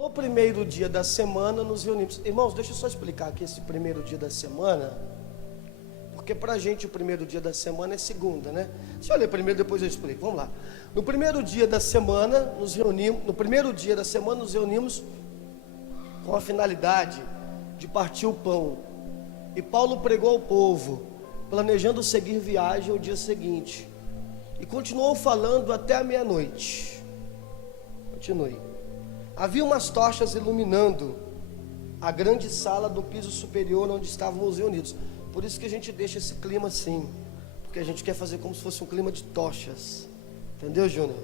No primeiro dia da semana nos reunimos. Irmãos, deixa eu só explicar aqui esse primeiro dia da semana, porque para a gente o primeiro dia da semana é segunda, né? Deixa eu ler primeiro, depois eu explico. Vamos lá. No primeiro dia da semana nos reunimos. No primeiro dia da semana nos reunimos com a finalidade de partir o pão. E Paulo pregou ao povo, planejando seguir viagem ao dia seguinte. E continuou falando até a meia-noite. Continue. Havia umas tochas iluminando a grande sala do piso superior onde estávamos reunidos. Por isso que a gente deixa esse clima assim, porque a gente quer fazer como se fosse um clima de tochas. Entendeu, Júnior?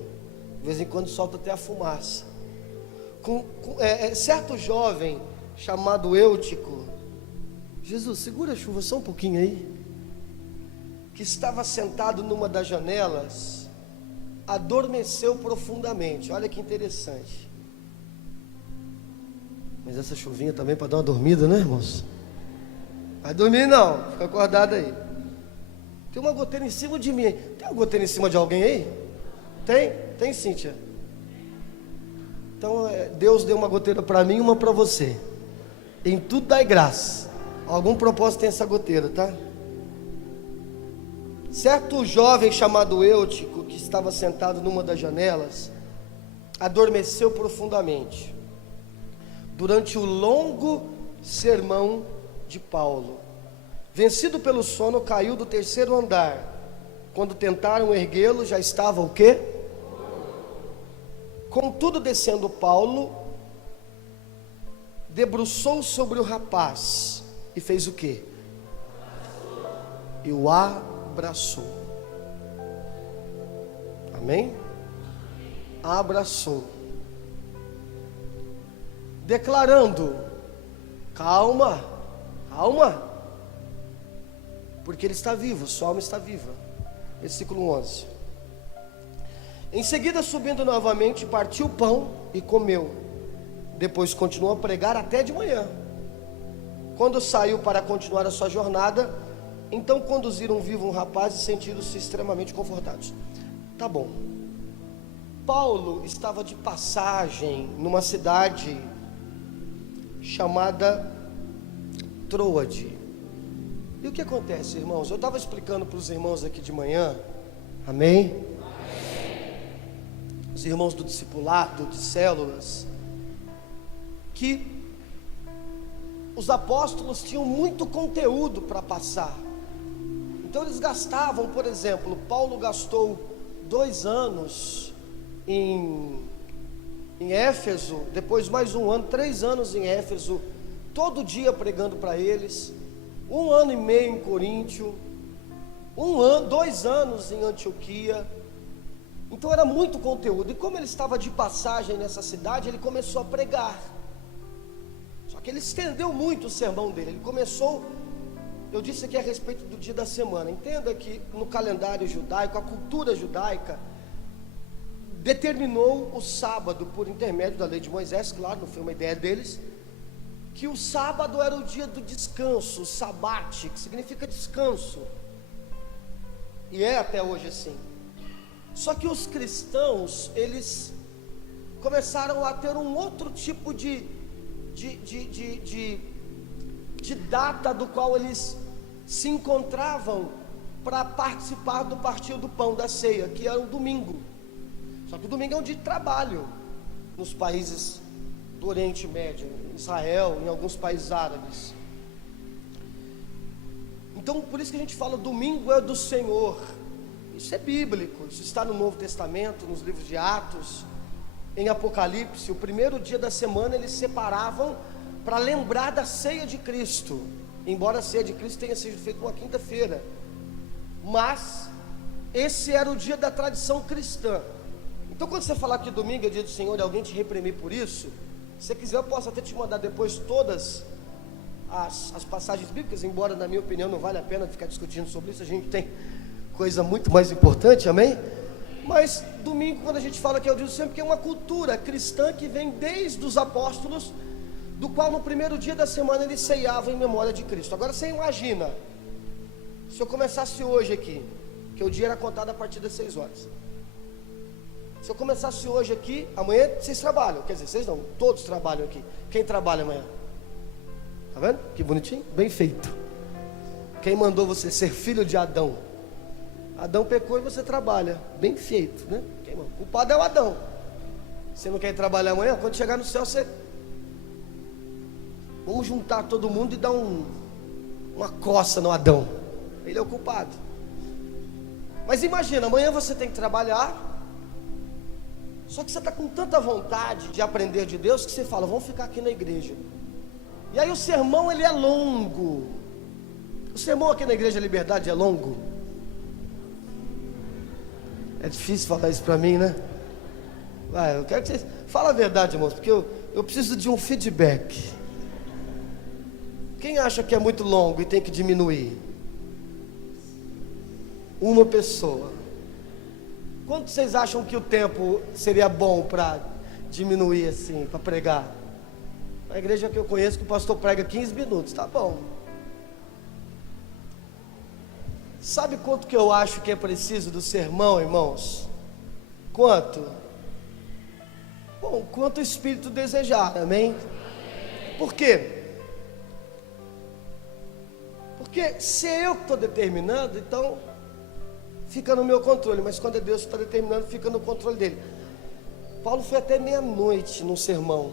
De vez em quando solta até a fumaça. Certo jovem chamado Eutico, Jesus, segura a chuva só um pouquinho aí, que estava sentado numa das janelas, adormeceu profundamente. Olha que interessante. Mas essa chuvinha também para dar uma dormida, né, irmãos? Vai dormir não, fica acordado aí. Tem uma goteira em cima de mim. Tem uma goteira em cima de alguém aí? Tem? Tem, Cíntia? Então Deus deu uma goteira para mim e uma para você. Em tudo dai graça. Algum propósito tem essa goteira, tá? Certo jovem chamado Eutico, que estava sentado numa das janelas, adormeceu profundamente durante o longo sermão de Paulo. Vencido pelo sono, caiu do terceiro andar. Quando tentaram erguê-lo, já estava o quê? Contudo, descendo Paulo, debruçou sobre o rapaz e fez o quê? E o abraçou. Amém? Abraçou, declarando: calma, calma, porque ele está vivo, sua alma está viva. Versículo 11. Em seguida, subindo novamente, partiu o pão e comeu. Depois continuou a pregar até de manhã. Quando saiu para continuar a sua jornada, então conduziram vivo um rapaz e sentiram-se extremamente confortados. Tá bom. Paulo estava de passagem numa cidade chamada Troade. E o que acontece, irmãos? Eu estava explicando para os irmãos aqui de manhã, amém? Os irmãos do discipulado, de células, que os apóstolos tinham muito conteúdo para passar. Então eles gastavam, por exemplo, Paulo gastou 2 anos em Éfeso, depois mais 1 ano, 3 anos em Éfeso, todo dia pregando para eles, 1 ano e meio em Coríntio, 2 anos em Antioquia. Então era muito conteúdo, e como ele estava de passagem nessa cidade, ele começou a pregar. Só que ele estendeu muito o sermão dele. Ele começou, eu disse aqui a respeito do dia da semana. Entenda que no calendário judaico, a cultura judaica determinou o sábado, por intermédio da lei de Moisés, claro, não foi uma ideia deles, que o sábado era o dia do descanso, o sabate, que significa descanso, e é até hoje assim. Só que os cristãos, eles começaram a ter um outro tipo de data do qual eles se encontravam para participar do partir do pão, da ceia, que era o domingo. Só que o domingo é um dia de trabalho nos países do Oriente Médio, em Israel, em alguns países árabes. Então por isso que a gente fala, domingo é do Senhor. Isso é bíblico, isso está no Novo Testamento, nos livros de Atos, em Apocalipse. O primeiro dia da semana eles separavam para lembrar da ceia de Cristo, embora a ceia de Cristo tenha sido feita uma quinta-feira, mas esse era o dia da tradição cristã. Então quando você falar que domingo é dia do Senhor e alguém te reprimir por isso, se você quiser eu posso até te mandar depois todas as passagens bíblicas, embora na minha opinião não vale a pena ficar discutindo sobre isso, a gente tem coisa muito mais importante, amém? Mas domingo, quando a gente fala que é o dia do Senhor, porque é uma cultura cristã que vem desde os apóstolos, do qual no primeiro dia da semana eles ceiavam em memória de Cristo. Agora você imagina, se eu começasse hoje aqui, que o dia era contado a partir das 6 horas, Se eu começasse hoje aqui, amanhã vocês trabalham. Quer dizer, vocês não, todos trabalham aqui. Quem trabalha amanhã? Tá vendo? Que bonitinho, bem feito. Quem mandou você ser filho de Adão? Adão pecou e você trabalha. Bem feito, né? O culpado é o Adão. Você não quer ir trabalhar amanhã? Quando chegar no céu, você... Vamos juntar todo mundo e dar uma coça no Adão. Ele é o culpado. Mas imagina, amanhã você tem que trabalhar. Só que você está com tanta vontade de aprender de Deus que você fala, vamos ficar aqui na igreja. E aí o sermão, ele é longo. O sermão aqui na Igreja Liberdade é longo. É difícil falar isso para mim, né? Vai, eu quero que vocês... Fala a verdade, irmãos, porque eu preciso de um feedback. Quem acha que é muito longo e tem que diminuir? Uma pessoa. Quanto vocês acham que o tempo seria bom para diminuir assim, para pregar? Na igreja que eu conheço, que o pastor prega 15 minutos, tá bom. Sabe quanto que eu acho que é preciso do sermão, irmãos? Quanto? Bom, quanto o Espírito desejar, amém? Por quê? Porque se é eu que estou determinando, então fica no meu controle, mas quando é Deus que está determinando, fica no controle dele. Paulo foi até meia-noite num sermão.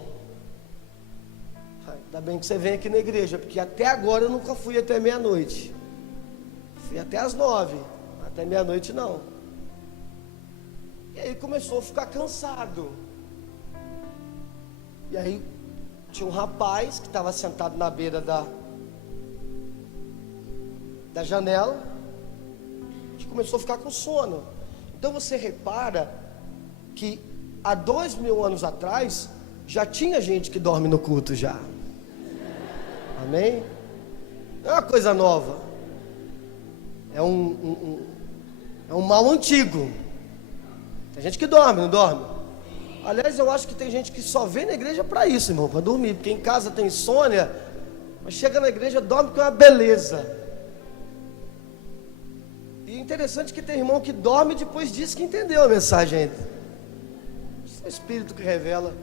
Ainda bem que você vem aqui na igreja, porque até agora eu nunca fui até meia-noite. Fui até as 9, até meia-noite não. E aí começou a ficar cansado. E aí tinha um rapaz que estava sentado na beira da janela, que começou a ficar com sono. Então você repara que há 2000 anos atrás já tinha gente que dorme no culto já. Amém? Não é uma coisa nova. É um mal antigo. Tem gente que dorme, não dorme? Aliás, eu acho que tem gente que só vem na igreja para isso, irmão, para dormir. Porque em casa tem insônia, mas chega na igreja, dorme com uma beleza. E interessante que tem irmão que dorme e depois diz que entendeu a mensagem ainda. Isso é o Espírito que revela.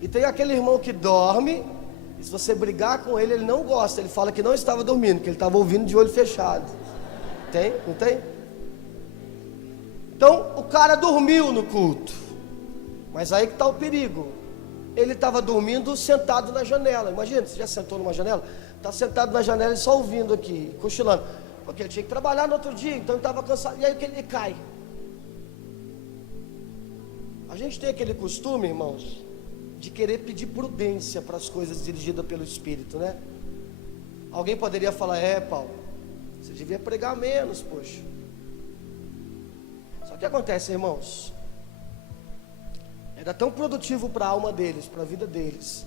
E tem aquele irmão que dorme, e se você brigar com ele, ele não gosta. Ele fala que não estava dormindo, que ele estava ouvindo de olho fechado. Tem? Não tem? Então, o cara dormiu no culto. Mas aí que está o perigo. Ele estava dormindo sentado na janela. Imagina, você já sentou numa janela? Está sentado na janela e só ouvindo aqui, cochilando. Porque ele tinha que trabalhar no outro dia, então ele estava cansado. E aí que ele cai. A gente tem aquele costume, irmãos, de querer pedir prudência para as coisas dirigidas pelo Espírito, né? Alguém poderia falar, Paulo, você devia pregar menos, poxa. Só que o que acontece, irmãos? Era tão produtivo para a alma deles, para a vida deles,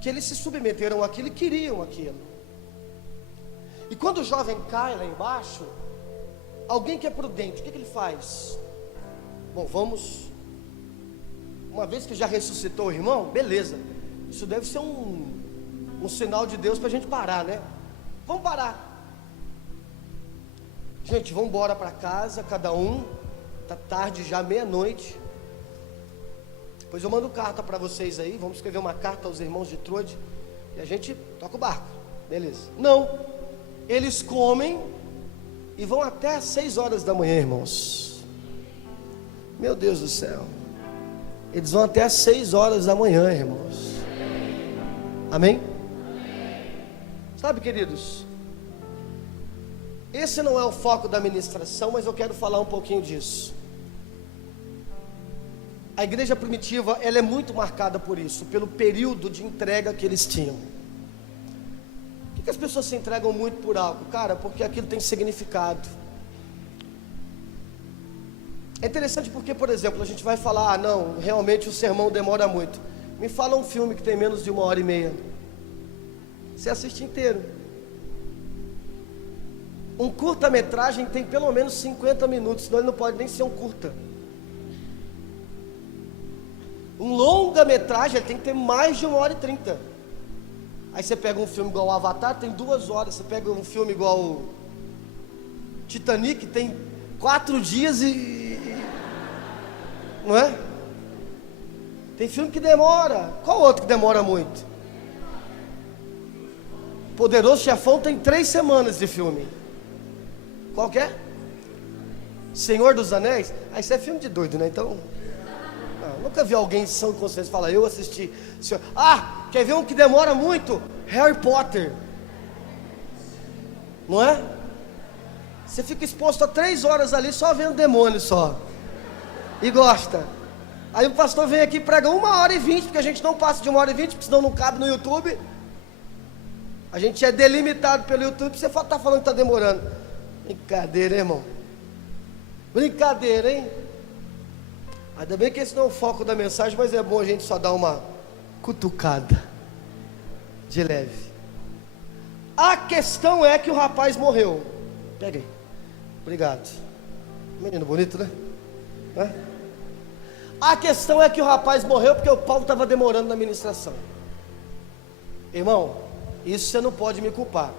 que eles se submeteram àquilo e queriam aquilo. E quando o jovem cai lá embaixo, alguém que é prudente, o que ele faz? Bom, vamos, uma vez que já ressuscitou o irmão, beleza, isso deve ser um sinal de Deus para a gente parar, né? Vamos parar. Gente, vamos embora para casa, cada um. Está tarde já, meia-noite. Depois eu mando carta para vocês aí. Vamos escrever uma carta aos irmãos de Trode e a gente toca o barco. Beleza? Não. Eles comem e vão até às 6 horas da manhã, irmãos. Meu Deus do céu. Eles vão até às 6 horas da manhã, irmãos. Amém? Sabe, queridos, esse não é o foco da ministração, mas eu quero falar um pouquinho disso. A igreja primitiva, ela é muito marcada por isso, pelo período de entrega que eles tinham. Por que as pessoas se entregam muito por algo? Cara, porque aquilo tem significado. É interessante porque, por exemplo, a gente vai falar, não, realmente o sermão demora muito. Me fala um filme que tem menos de 1h30. Você assiste inteiro. Um curta-metragem tem pelo menos 50 minutos, senão ele não pode nem ser um curta. Um longa-metragem tem que ter mais de 1h30. Aí você pega um filme igual o Avatar, tem 2 horas. Você pega um filme igual o Titanic, tem 4 dias e Não é? Tem filme que demora. Qual outro que demora muito? Poderoso Chefão tem 3 semanas de filme. Qual que é? Senhor dos Anéis? Ah, isso é filme de doido, né? Então, nunca vi alguém em sã consciência falar, eu assisti. Ah, quer ver um que demora muito? Harry Potter. Não é? Você fica exposto a 3 horas ali só vendo demônio só. E gosta. Aí o pastor vem aqui e prega 1h20, porque a gente não passa de 1h20, porque senão não cabe no YouTube. A gente é delimitado pelo YouTube, você está falando que está demorando. Brincadeira, hein, irmão? Brincadeira, hein? Ainda bem que esse não é o foco da mensagem, mas é bom a gente só dar uma cutucada de leve. A questão é que o rapaz morreu. Peguei. Obrigado. Menino bonito, né? A questão é que o rapaz morreu porque o Paulo estava demorando na ministração. Irmão, isso você não pode me culpar.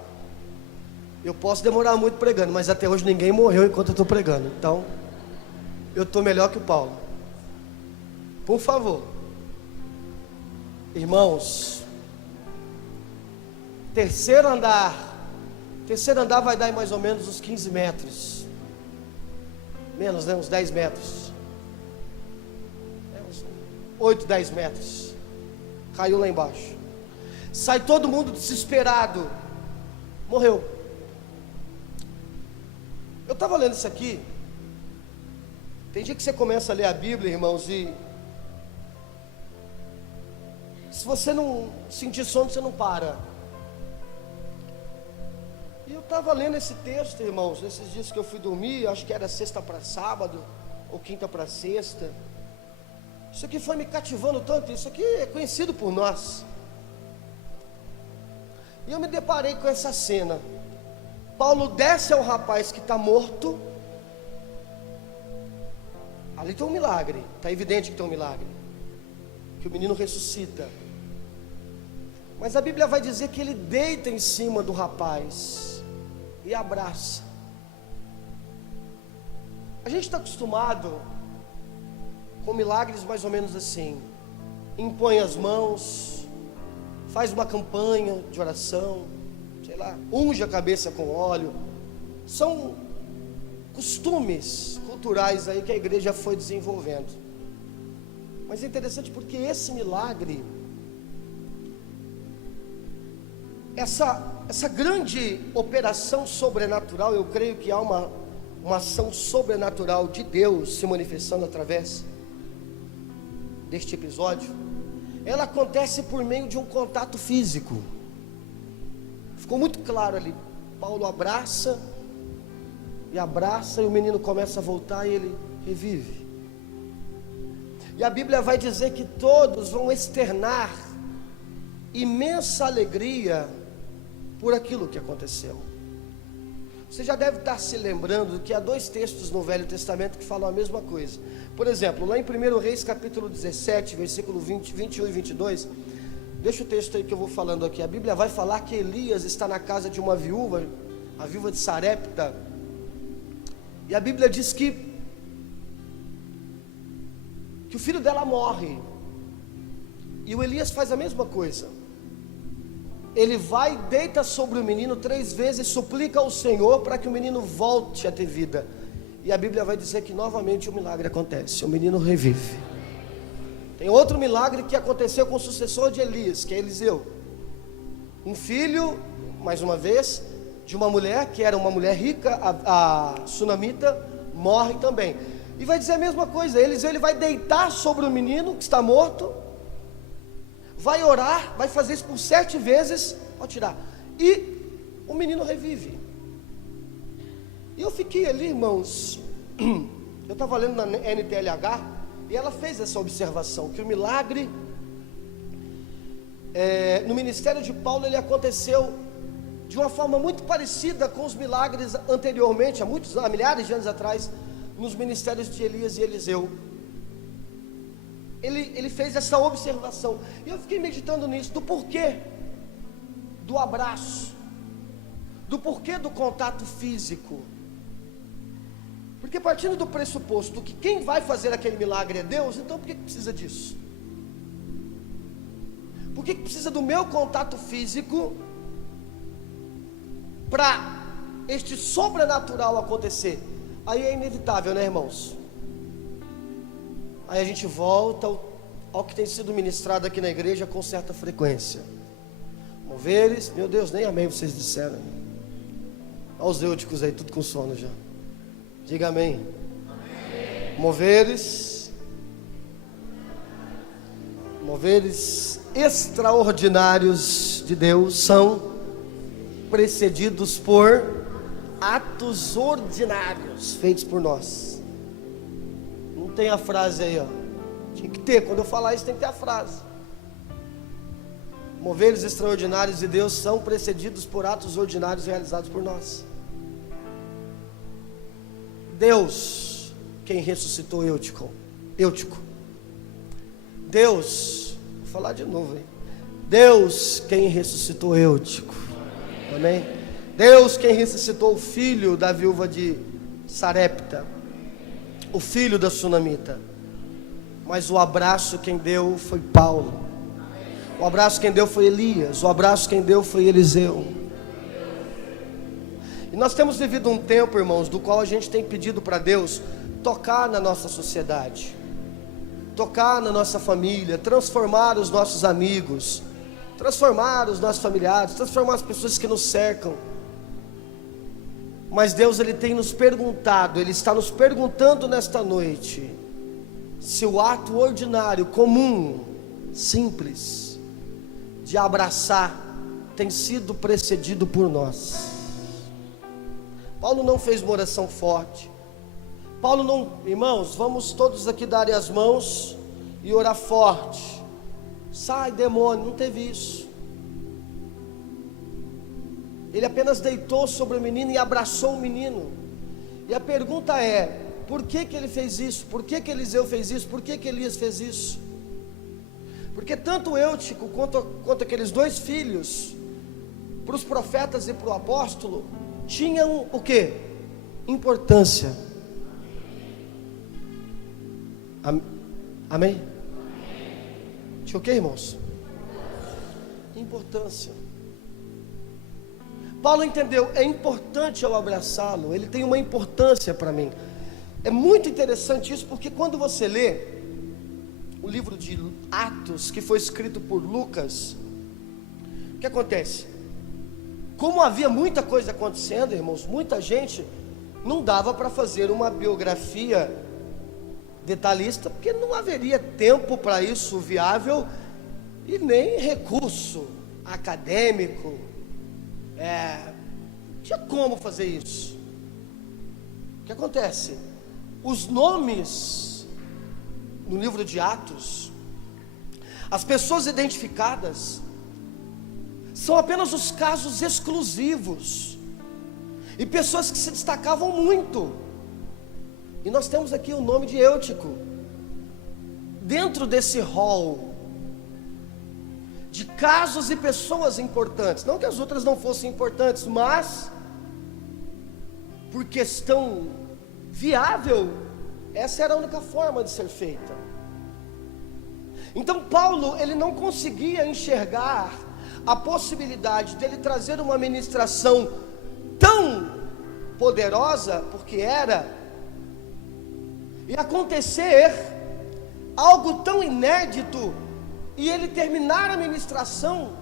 Eu posso demorar muito pregando, mas até hoje ninguém morreu enquanto eu estou pregando. Então, eu estou melhor que o Paulo. Por favor. Irmãos, terceiro andar vai dar em mais ou menos uns 15 metros. Menos, né? Uns 10 metros. Uns 8, 10 metros. Caiu lá embaixo. Sai todo mundo desesperado. Morreu. Eu estava lendo isso aqui. Tem dia que você começa a ler a Bíblia, irmãos, e se você não sentir sono, você não para. E eu estava lendo esse texto, irmãos, nesses dias que eu fui dormir, acho que era sexta para sábado, ou quinta para sexta. Isso aqui foi me cativando tanto, isso aqui é conhecido por nós. E eu me deparei com essa cena. Paulo desce ao rapaz que está morto. Ali tem um milagre, está evidente que tem um milagre, que o menino ressuscita. Mas a Bíblia vai dizer que ele deita em cima do rapaz e abraça. A gente está acostumado com milagres mais ou menos assim: impõe as mãos, faz uma campanha de oração, sei lá, unge a cabeça com óleo. São costumes culturais aí que a igreja foi desenvolvendo. Mas é interessante porque esse milagre, essa grande operação sobrenatural, eu creio que há uma ação sobrenatural de Deus se manifestando através deste episódio. Ela acontece por meio de um contato físico. Ficou muito claro ali. Paulo abraça, e o menino começa a voltar e ele revive. E a Bíblia vai dizer que todos vão externar imensa alegria por aquilo que aconteceu. Você já deve estar se lembrando que há 2 textos no Velho Testamento que falam a mesma coisa. Por exemplo, lá em 1 Reis capítulo 17, versículo 20, 21 e 22, deixa o texto aí que eu vou falando aqui. A Bíblia vai falar que Elias está na casa de uma viúva, a viúva de Sarepta. E a Bíblia diz que o filho dela morre. E o Elias faz a mesma coisa. Ele vai, deita sobre o menino 3 vezes, suplica ao Senhor para que o menino volte a ter vida. E a Bíblia vai dizer que novamente o milagre acontece, o menino revive. Tem outro milagre que aconteceu com o sucessor de Elias, que é Eliseu. Um filho, mais uma vez, de uma mulher, que era uma mulher rica, a sunamita, morre também. E vai dizer a mesma coisa. Eliseu, ele vai deitar sobre o menino que está morto, vai orar, vai fazer isso por 7 vezes, pode tirar, e o menino revive. E eu fiquei ali, irmãos, eu estava lendo na NTLH, e ela fez essa observação, que o milagre, no ministério de Paulo, ele aconteceu de uma forma muito parecida com os milagres anteriormente, há milhares de anos atrás, nos ministérios de Elias e Eliseu. Ele fez essa observação, e eu fiquei meditando nisso, do porquê do abraço, do porquê do contato físico. Porque partindo do pressuposto que quem vai fazer aquele milagre é Deus, então por que precisa disso? Por que precisa do meu contato físico para este sobrenatural acontecer? Aí é inevitável, né, irmãos? Aí a gente volta ao que tem sido ministrado aqui na igreja com certa frequência. Moveres, meu Deus, nem amém vocês disseram. Olha os eúticos aí, tudo com sono já. Diga amém. Amém. Moveres extraordinários de Deus são precedidos por atos ordinários feitos por nós. Não tem a frase aí, ó. Tinha que ter, quando eu falar isso tem que ter a frase. Moveres extraordinários de Deus são precedidos por atos ordinários realizados por nós. Deus, quem ressuscitou Eutico. Deus, vou falar de novo, hein? Deus, quem ressuscitou Eutico. Amém? Deus, quem ressuscitou o filho da viúva de Sarepta, o filho da sunamita. Mas o abraço quem deu foi Paulo. O abraço quem deu foi Elias. O abraço quem deu foi Eliseu. E nós temos vivido um tempo, irmãos, do qual a gente tem pedido para Deus tocar na nossa sociedade, tocar na nossa família, transformar os nossos amigos, transformar os nossos familiares, transformar as pessoas que nos cercam. Mas Deus, Ele tem nos perguntado, Ele está nos perguntando nesta noite, se o ato ordinário, comum, simples, de abraçar, tem sido precedido por nós. Paulo não fez uma oração forte. Paulo não, irmãos, vamos todos aqui dar as mãos e orar forte. Sai demônio, não teve isso. Ele apenas deitou sobre o menino e abraçou o menino. E a pergunta é, por que ele fez isso? Por que Eliseu fez isso? Por que Elias fez isso? Porque tanto Eutico quanto aqueles dois filhos, para os profetas e para o apóstolo, tinham o que? Importância. Amém? Tinha o que, irmãos? Importância. Paulo entendeu, é importante eu abraçá-lo, ele tem uma importância para mim. É muito interessante isso, porque quando você lê o livro de Atos, que foi escrito por Lucas, o que acontece? Como havia muita coisa acontecendo, irmãos, muita gente, não dava para fazer uma biografia detalhista, porque não haveria tempo para isso viável, e nem recurso acadêmico, não tinha como fazer isso. O que acontece? Os nomes no livro de Atos, as pessoas identificadas, são apenas os casos exclusivos, e pessoas que se destacavam muito. E nós temos aqui o nome de Eutico, dentro desse rol de casos e pessoas importantes. Não que as outras não fossem importantes, mas por questão viável, essa era a única forma de ser feita. Então Paulo, ele não conseguia enxergar a possibilidade dele trazer uma ministração tão poderosa, porque era, e acontecer algo tão inédito, e ele terminar a ministração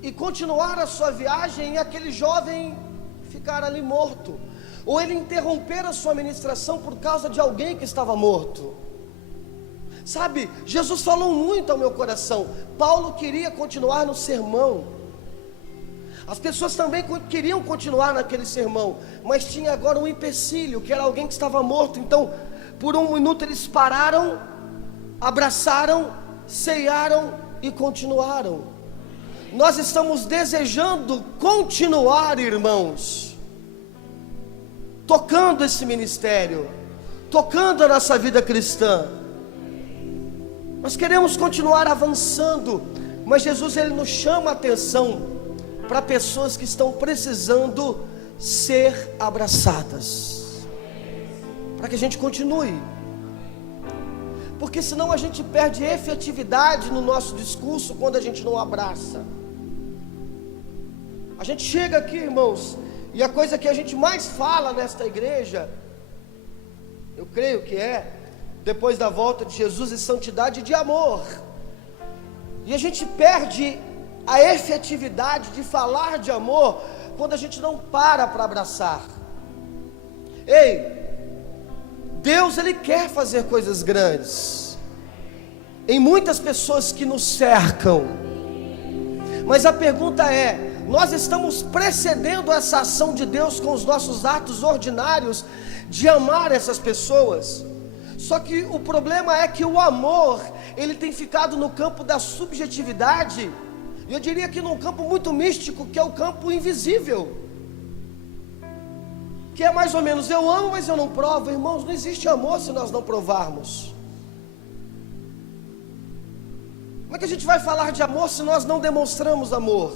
e continuar a sua viagem, e aquele jovem ficar ali morto, ou ele interromper a sua ministração por causa de alguém que estava morto. Sabe, Jesus falou muito ao meu coração. Paulo queria continuar no sermão, as pessoas também queriam continuar naquele sermão, mas tinha agora um empecilho, que era alguém que estava morto. Então, por um minuto eles pararam, abraçaram, ceiaram e continuaram. Nós estamos desejando continuar, irmãos, tocando esse ministério, tocando a nossa vida cristã. Nós queremos continuar avançando, mas Jesus, ele nos chama a atenção para pessoas que estão precisando ser abraçadas. para que a gente continue. Porque senão a gente perde efetividade no nosso discurso quando a gente não abraça. A gente chega aqui, irmãos, e a coisa que a gente mais fala nesta igreja, eu creio que é, depois da volta de Jesus, é santidade de amor. E a gente perde a efetividade de falar de amor quando a gente não para abraçar. Ei, Deus, Ele quer fazer coisas grandes em muitas pessoas que nos cercam, mas a pergunta é: nós estamos precedendo essa ação de Deus com os nossos atos ordinários de amar essas pessoas? Só que o problema é que o amor, ele tem ficado no campo da subjetividade, e eu diria que num campo muito místico, que é o campo invisível, que é mais ou menos: eu amo, mas eu não provo. Irmãos, não existe amor se nós não provarmos. Como é que a gente vai falar de amor se nós não demonstramos amor?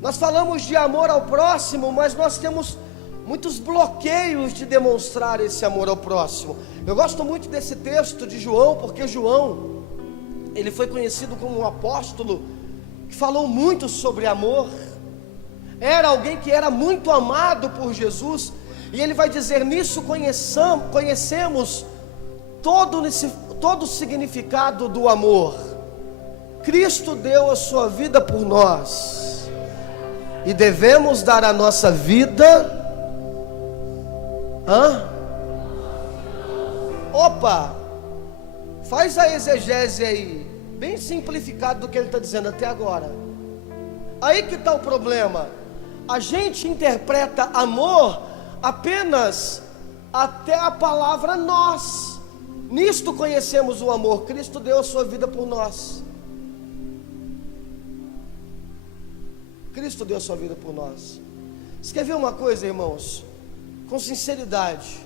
Nós falamos de amor ao próximo, mas nós temos muitos bloqueios de demonstrar esse amor ao próximo. Eu gosto muito desse texto de João, porque João, ele foi conhecido como um apóstolo que falou muito sobre amor. Era alguém que era muito amado por Jesus, e ele vai dizer: nisso conhecemos todo o significado do amor. Cristo deu a sua vida por nós, e devemos dar a nossa vida. Opa, faz a exegese aí, bem simplificado do que ele está dizendo até agora. Aí que está o problema. A gente interpreta amor apenas até a palavra nós. Nisto conhecemos o amor: Cristo deu a sua vida por nós. Cristo deu a sua vida por nós. Você quer ver uma coisa, irmãos? Com sinceridade,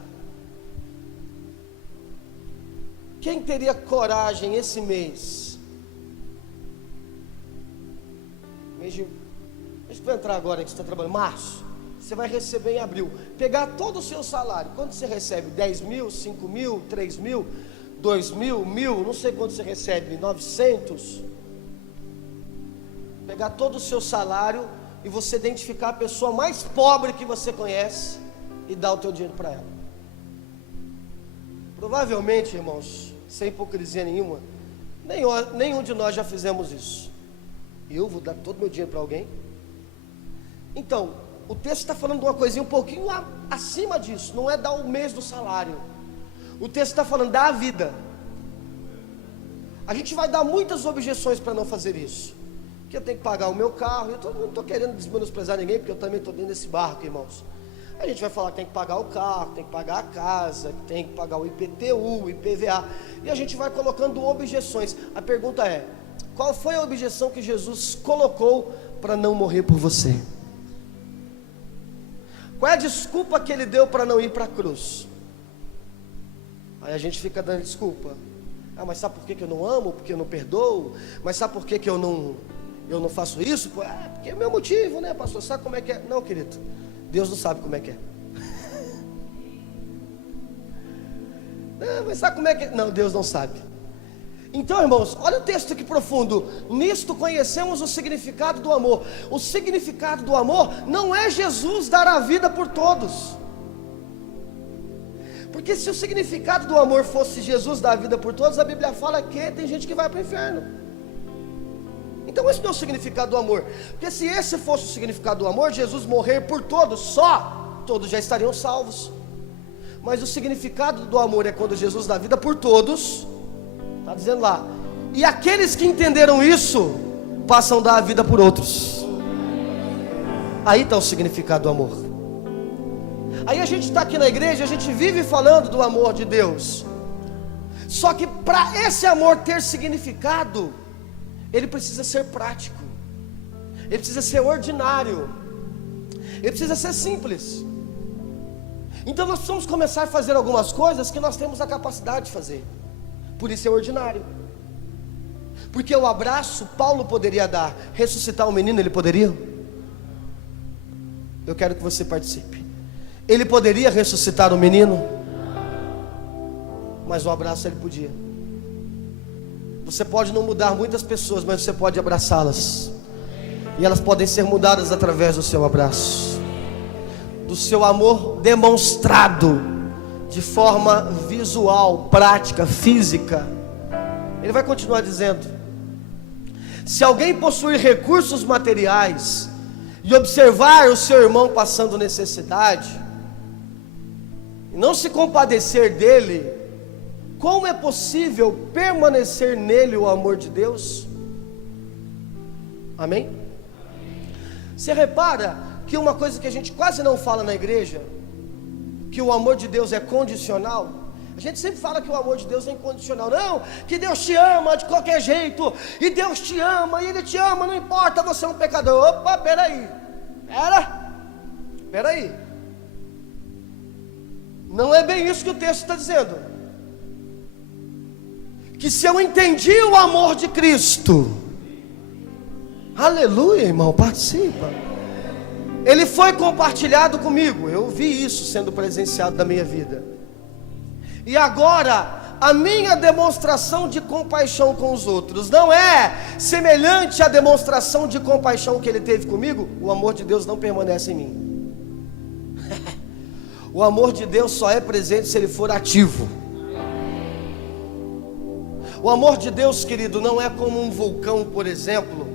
quem teria coragem esse mês de que vai entrar agora, que você está trabalhando, março, você vai receber em abril, pegar todo o seu salário. Quanto você recebe? 10 mil, 5 mil, 3 mil, 2 mil, 1.000, não sei quanto você recebe, 900. Pegar todo o seu salário e você identificar a pessoa mais pobre que você conhece e dar o teu dinheiro para ela. Provavelmente, irmãos, sem hipocrisia nenhuma, nenhum de nós já fizemos isso. Eu vou dar todo o meu dinheiro para alguém? Então, o texto está falando de uma coisinha um pouquinho acima disso. Não é dar o mês do salário. O texto está falando da vida. A gente vai dar muitas objeções para não fazer isso. Que eu tenho que pagar o meu carro. Eu não estou querendo desmenosprezar ninguém, porque eu também estou dentro desse barco, irmãos. A gente vai falar que tem que pagar o carro, tem que pagar a casa, tem que pagar o IPTU, o IPVA. E a gente vai colocando objeções. A pergunta é: qual foi a objeção que Jesus colocou para não morrer por você? Qual é a desculpa que ele deu para não ir para a cruz? Aí a gente fica dando desculpa. Mas sabe por que eu não amo? Porque eu não perdoo? Mas sabe por que eu não faço isso? Porque é meu motivo, né, pastor? Sabe como é que é? Não, querido, Deus não sabe como é que é. Não, mas sabe como é que é? Não, Deus não sabe. Então, irmãos, olha o texto que profundo. Nisto conhecemos o significado do amor. O significado do amor não é Jesus dar a vida por todos. Porque se o significado do amor fosse Jesus dar a vida por todos, a Bíblia fala que tem gente que vai para o inferno. Então esse não é o significado do amor. Porque se esse fosse o significado do amor, Jesus morrer por todos só, todos já estariam salvos. Mas o significado do amor é quando Jesus dá a vida por todos. Está dizendo lá: e aqueles que entenderam isso passam a dar a vida por outros. Aí está o significado do amor. Aí a gente está aqui na igreja, a gente vive falando do amor de Deus. Só que para esse amor ter significado, ele precisa ser prático, ele precisa ser ordinário, ele precisa ser simples. Então nós precisamos começar a fazer algumas coisas que nós temos a capacidade de fazer. Por isso é ordinário. Porque o abraço Paulo poderia dar. Ressuscitar um menino ele poderia? Eu quero que você participe. Ele poderia ressuscitar um menino? mas o abraço ele podia. Você pode não mudar muitas pessoas, mas você pode abraçá-las, e elas podem ser mudadas através do seu abraço, do seu amor demonstrado de forma visual, prática, física. Ele vai continuar dizendo: se alguém possuir recursos materiais e observar o seu irmão passando necessidade e não se compadecer dele, como é possível permanecer nele o amor de Deus? Amém? Você repara que uma coisa que a gente quase não fala na igreja, que o amor de Deus é condicional. A gente sempre fala que o amor de Deus é incondicional. Não, que Deus te ama de qualquer jeito, e Deus te ama, e Ele te ama, não importa, você é um pecador. Opa, peraí, peraí. Não é bem isso que o texto está dizendo. Que se eu entendi o amor de Cristo, aleluia, irmão, participa, ele foi compartilhado comigo, eu vi isso sendo presenciado na minha vida, e agora a minha demonstração de compaixão com os outros não é semelhante à demonstração de compaixão que ele teve comigo. O amor de Deus não permanece em mim. O amor de Deus só é presente se ele for ativo. O amor de Deus, querido, não é como um vulcão, por exemplo,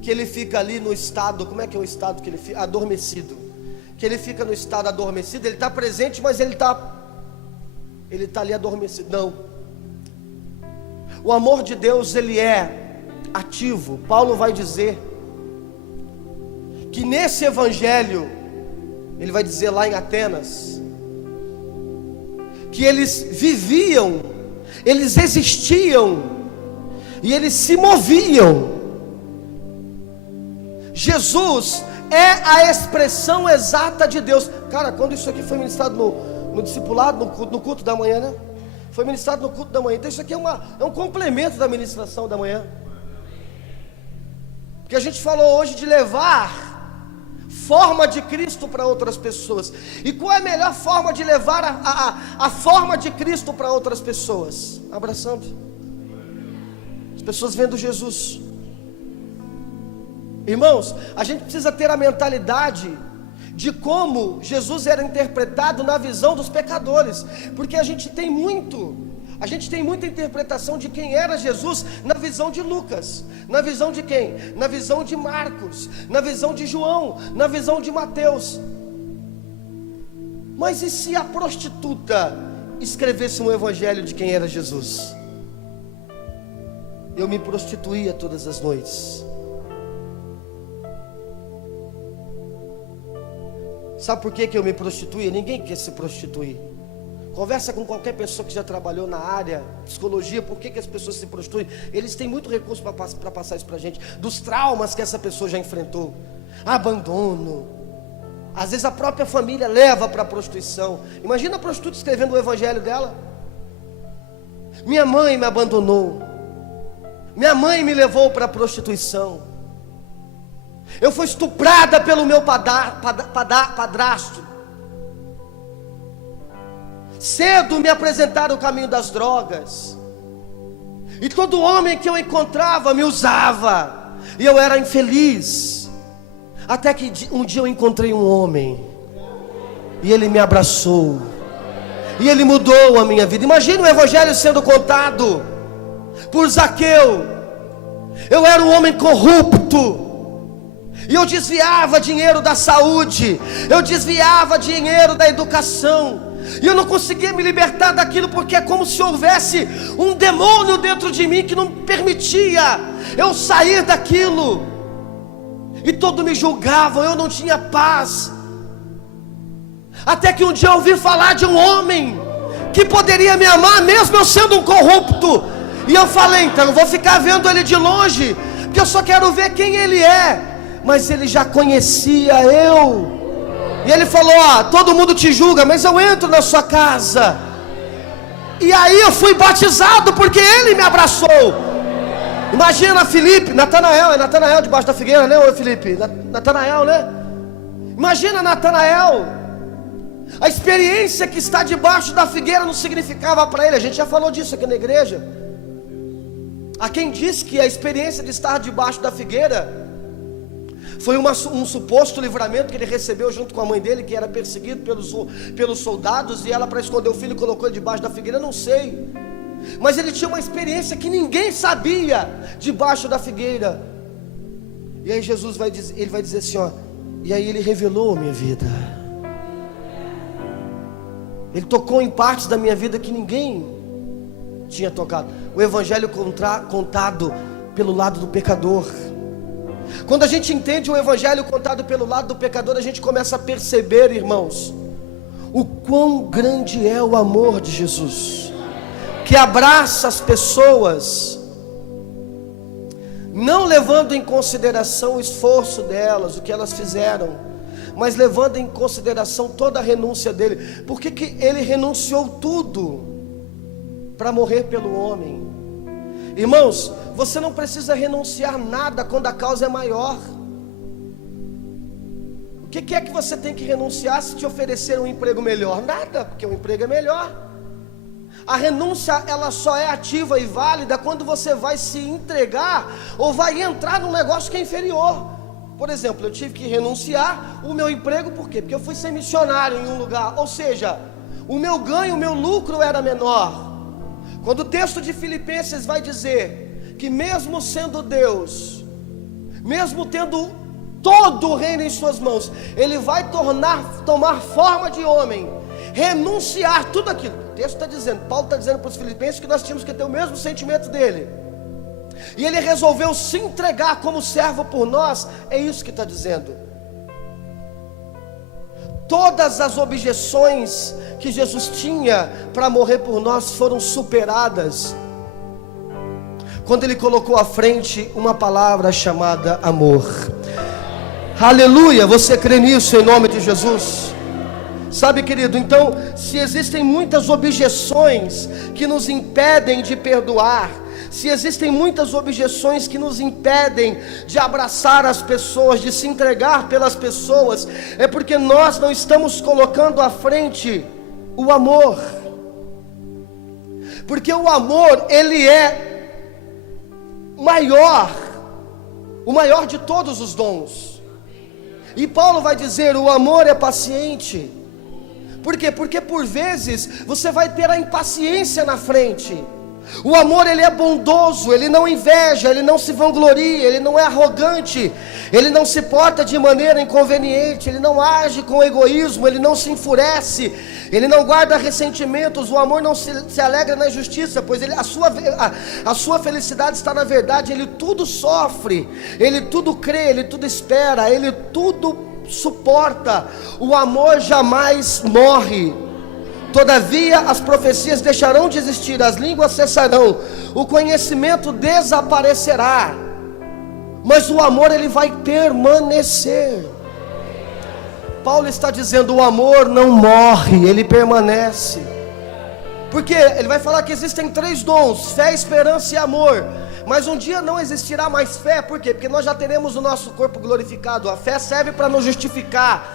que ele fica ali no estado, como é que é o estado que ele fica? Adormecido. Que ele fica no estado adormecido, ele está presente, mas ele está ali adormecido. Não. O amor de Deus, ele é ativo. Paulo vai dizer que nesse evangelho, ele vai dizer lá em Atenas, que eles viviam, eles existiam e eles se moviam. Jesus é a expressão exata de Deus. Cara, quando isso aqui foi ministrado no discipulado, no culto da manhã, né? Foi ministrado no culto da manhã. Então isso aqui é um complemento da ministração da manhã. Porque a gente falou hoje de levar forma de Cristo para outras pessoas. E qual é a melhor forma de levar a forma de Cristo para outras pessoas? Abraçando. As pessoas vendo Jesus. Irmãos, a gente precisa ter a mentalidade de como Jesus era interpretado na visão dos pecadores, porque a gente tem muita interpretação de quem era Jesus na visão de Lucas. Na visão de quem? Na visão de Marcos, na visão de João, na visão de Mateus. Mas e se a prostituta escrevesse um evangelho de quem era Jesus? Eu me prostituía todas as noites. Sabe por que eu me prostituía? Ninguém quer se prostituir. Conversa com qualquer pessoa que já trabalhou na área de psicologia. Por que as pessoas se prostituem? Eles têm muito recurso para passar isso para a gente. Dos traumas que essa pessoa já enfrentou. Abandono. Às vezes a própria família leva para a prostituição. Imagina a prostituta escrevendo o evangelho dela. Minha mãe me abandonou. Minha mãe me levou para a prostituição. Eu fui estuprada pelo meu padrasto. Cedo me apresentaram o caminho das drogas. E todo homem que eu encontrava me usava. E eu era infeliz. Até que um dia eu encontrei um homem. E ele me abraçou. E ele mudou a minha vida. Imagina o evangelho sendo contado por Zaqueu. Eu era um homem corrupto. E eu desviava dinheiro da saúde, eu desviava dinheiro da educação, e eu não conseguia me libertar daquilo, porque é como se houvesse um demônio dentro de mim que não permitia eu sair daquilo, e todos me julgavam, eu não tinha paz. Até que um dia eu ouvi falar de um homem que poderia me amar mesmo eu sendo um corrupto, e eu falei, então eu vou ficar vendo ele de longe, porque eu só quero ver quem ele é. Mas ele já conhecia eu. E ele falou, todo mundo te julga, mas eu entro na sua casa. E aí eu fui batizado, porque ele me abraçou. Imagina Felipe, Natanael debaixo da figueira, né, ô Felipe? Natanael, né? Imagina Natanael A experiência que está debaixo da figueira não significava para ele. A gente já falou disso aqui na igreja. Há quem diz que a experiência de estar debaixo da figueira foi um suposto livramento que ele recebeu junto com a mãe dele, que era perseguido pelos soldados, e ela, para esconder o filho, colocou ele debaixo da figueira. Não sei, mas ele tinha uma experiência que ninguém sabia debaixo da figueira. E aí Jesus vai dizer assim, ó, e aí ele revelou a minha vida. Ele tocou em partes da minha vida que ninguém tinha tocado. O evangelho contado pelo lado do pecador. Quando a gente entende o evangelho contado pelo lado do pecador, a gente começa a perceber, irmãos, o quão grande é o amor de Jesus, que abraça as pessoas, não levando em consideração o esforço delas, o que elas fizeram, mas levando em consideração toda a renúncia dele. Por que ele renunciou tudo para morrer pelo homem? Irmãos, você não precisa renunciar nada quando a causa é maior. O que é que você tem que renunciar se te oferecer um emprego melhor? Nada, porque o emprego é melhor. A renúncia, ela só é ativa e válida quando você vai se entregar ou vai entrar num negócio que é inferior. Por exemplo, eu tive que renunciar o meu emprego, por quê? Porque eu fui ser missionário em um lugar, ou seja, o meu ganho, o meu lucro era menor. Quando o texto de Filipenses vai dizer que mesmo sendo Deus, mesmo tendo todo o reino em suas mãos, ele vai tomar forma de homem, renunciar tudo aquilo. O texto está dizendo, Paulo está dizendo para os filipenses que nós tínhamos que ter o mesmo sentimento dele. E ele resolveu se entregar como servo por nós. É isso que está dizendo. Todas as objeções que Jesus tinha para morrer por nós foram superadas quando ele colocou à frente uma palavra chamada amor. Aleluia, você crê nisso em nome de Jesus? Sabe, querido, então, se existem muitas objeções que nos impedem de perdoar, se existem muitas objeções que nos impedem de abraçar as pessoas, de se entregar pelas pessoas, é porque nós não estamos colocando à frente o amor. Porque o amor, ele é maior, o maior de todos os dons. E Paulo vai dizer, o amor é paciente. Por quê? Porque por vezes você vai ter a impaciência na frente. O amor, ele é bondoso, ele não inveja, ele não se vangloria, ele não é arrogante, ele não se porta de maneira inconveniente, ele não age com egoísmo, ele não se enfurece, ele não guarda ressentimentos. O amor não se alegra na injustiça, pois a sua felicidade está na verdade. Ele tudo sofre, ele tudo crê, ele tudo espera, ele tudo suporta. O amor jamais morre. Todavia as profecias deixarão de existir, as línguas cessarão, o conhecimento desaparecerá, mas o amor, ele vai permanecer. Paulo está dizendo, o amor não morre, ele permanece. Porque ele vai falar que existem 3 dons: fé, esperança e amor. Mas um dia não existirá mais fé. Por quê? Porque nós já teremos o nosso corpo glorificado. A fé serve para nos justificar.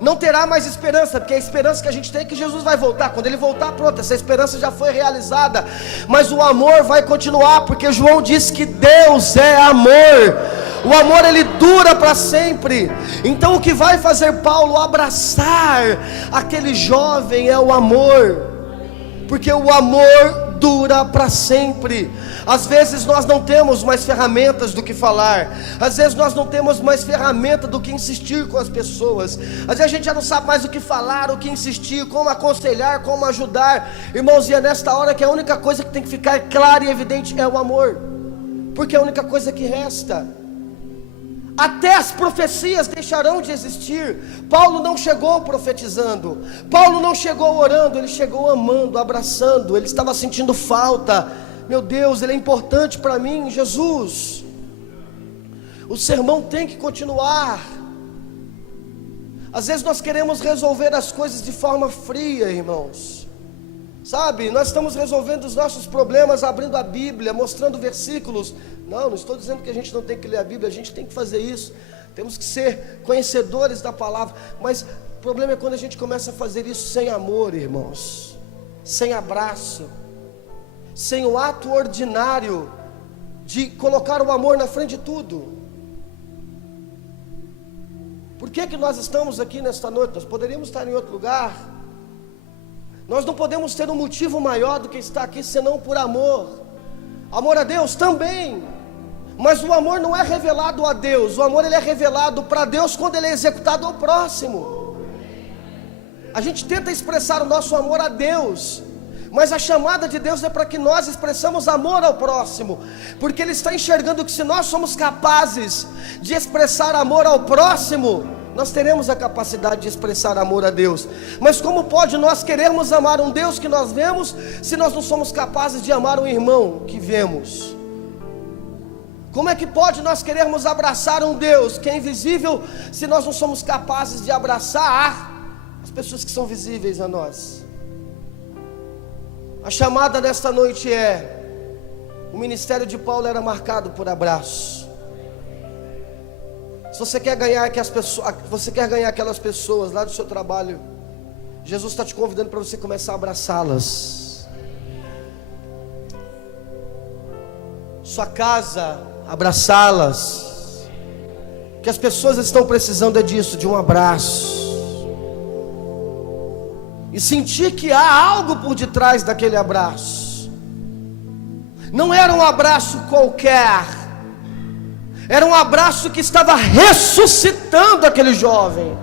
Não terá mais esperança, porque a esperança que a gente tem é que Jesus vai voltar. Quando ele voltar, pronto, essa esperança já foi realizada. Mas o amor vai continuar, porque João diz que Deus é amor. O amor, ele dura para sempre. Então o que vai fazer Paulo abraçar aquele jovem é o amor, porque o amor dura para sempre. Às vezes nós não temos mais ferramentas do que falar, às vezes nós não temos mais ferramenta do que insistir com as pessoas, às vezes a gente já não sabe mais o que falar, o que insistir, como aconselhar, como ajudar. Irmãos, e é nesta hora que a única coisa que tem que ficar clara e evidente é o amor, porque é a única coisa que resta. Até as profecias deixarão de existir. Paulo não chegou profetizando, Paulo não chegou orando, ele chegou amando, abraçando. Ele estava sentindo falta. Meu Deus, ele é importante para mim, Jesus. O sermão tem que continuar. Às vezes nós queremos resolver as coisas de forma fria, irmãos. Sabe, nós estamos resolvendo os nossos problemas abrindo a Bíblia, mostrando versículos. Não estou dizendo que a gente não tem que ler a Bíblia, a gente tem que fazer isso. Temos que ser conhecedores da palavra. Mas problema é quando a gente começa a fazer isso sem amor, irmãos, sem abraço, sem o ato ordinário de colocar o amor na frente de tudo. Por que nós estamos aqui nesta noite? Nós poderíamos estar em outro lugar. Nós não podemos ter um motivo maior do que estar aqui senão por amor. Amor a Deus também, mas o amor não é revelado a Deus. O amor ele é revelado para Deus quando ele é executado ao próximo. A gente tenta expressar o nosso amor a Deus, mas a chamada de Deus é para que nós expressamos amor ao próximo, porque Ele está enxergando que se nós somos capazes de expressar amor ao próximo, nós teremos a capacidade de expressar amor a Deus. Mas como pode nós querermos amar um Deus que nós vemos, se nós não somos capazes de amar um irmão que vemos? Como é que pode nós querermos abraçar um Deus que é invisível, se nós não somos capazes de abraçar as pessoas que são visíveis a nós? A chamada desta noite é: o ministério de Paulo era marcado por abraço. Se você quer ganhar aquelas pessoas lá do seu trabalho, Jesus está te convidando para você começar a abraçá-las. Sua casa, abraçá-las. Que as pessoas estão precisando é disso, de um abraço. E sentir que há algo por detrás daquele abraço. Não era um abraço qualquer, era um abraço que estava ressuscitando aquele jovem.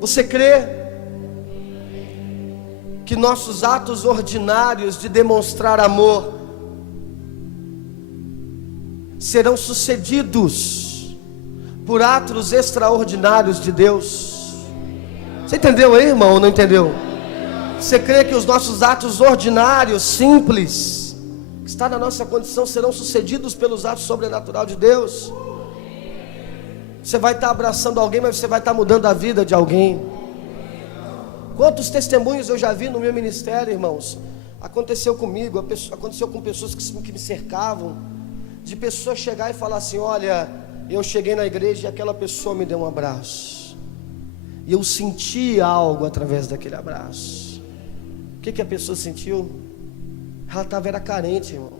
Você crê que nossos atos ordinários de demonstrar amor serão sucedidos por atos extraordinários de Deus? Você entendeu aí, irmão, ou não entendeu? Você crê que os nossos atos ordinários, simples, que está na nossa condição, serão sucedidos pelos atos sobrenaturais de Deus? Você vai estar abraçando alguém, mas você vai estar mudando a vida de alguém. Quantos testemunhos eu já vi no meu ministério, irmãos? Aconteceu comigo, aconteceu com pessoas que me cercavam, de pessoas chegar e falar assim: olha, eu cheguei na igreja e aquela pessoa me deu um abraço, e eu senti algo através daquele abraço. O que a pessoa sentiu? Ela era carente, irmão.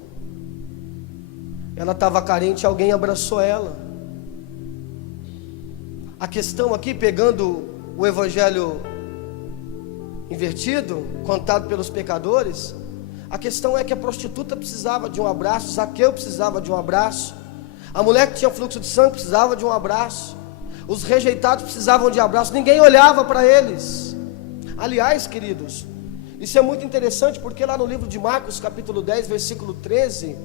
Ela estava carente, alguém abraçou ela. A questão aqui, pegando o evangelho invertido, contado pelos pecadores, a questão é que a prostituta precisava de um abraço, Zaqueu precisava de um abraço, a mulher que tinha fluxo de sangue precisava de um abraço, os rejeitados precisavam de abraço, ninguém olhava para eles. Aliás, queridos, isso é muito interessante, porque lá no livro de Marcos, capítulo 10, versículo 13,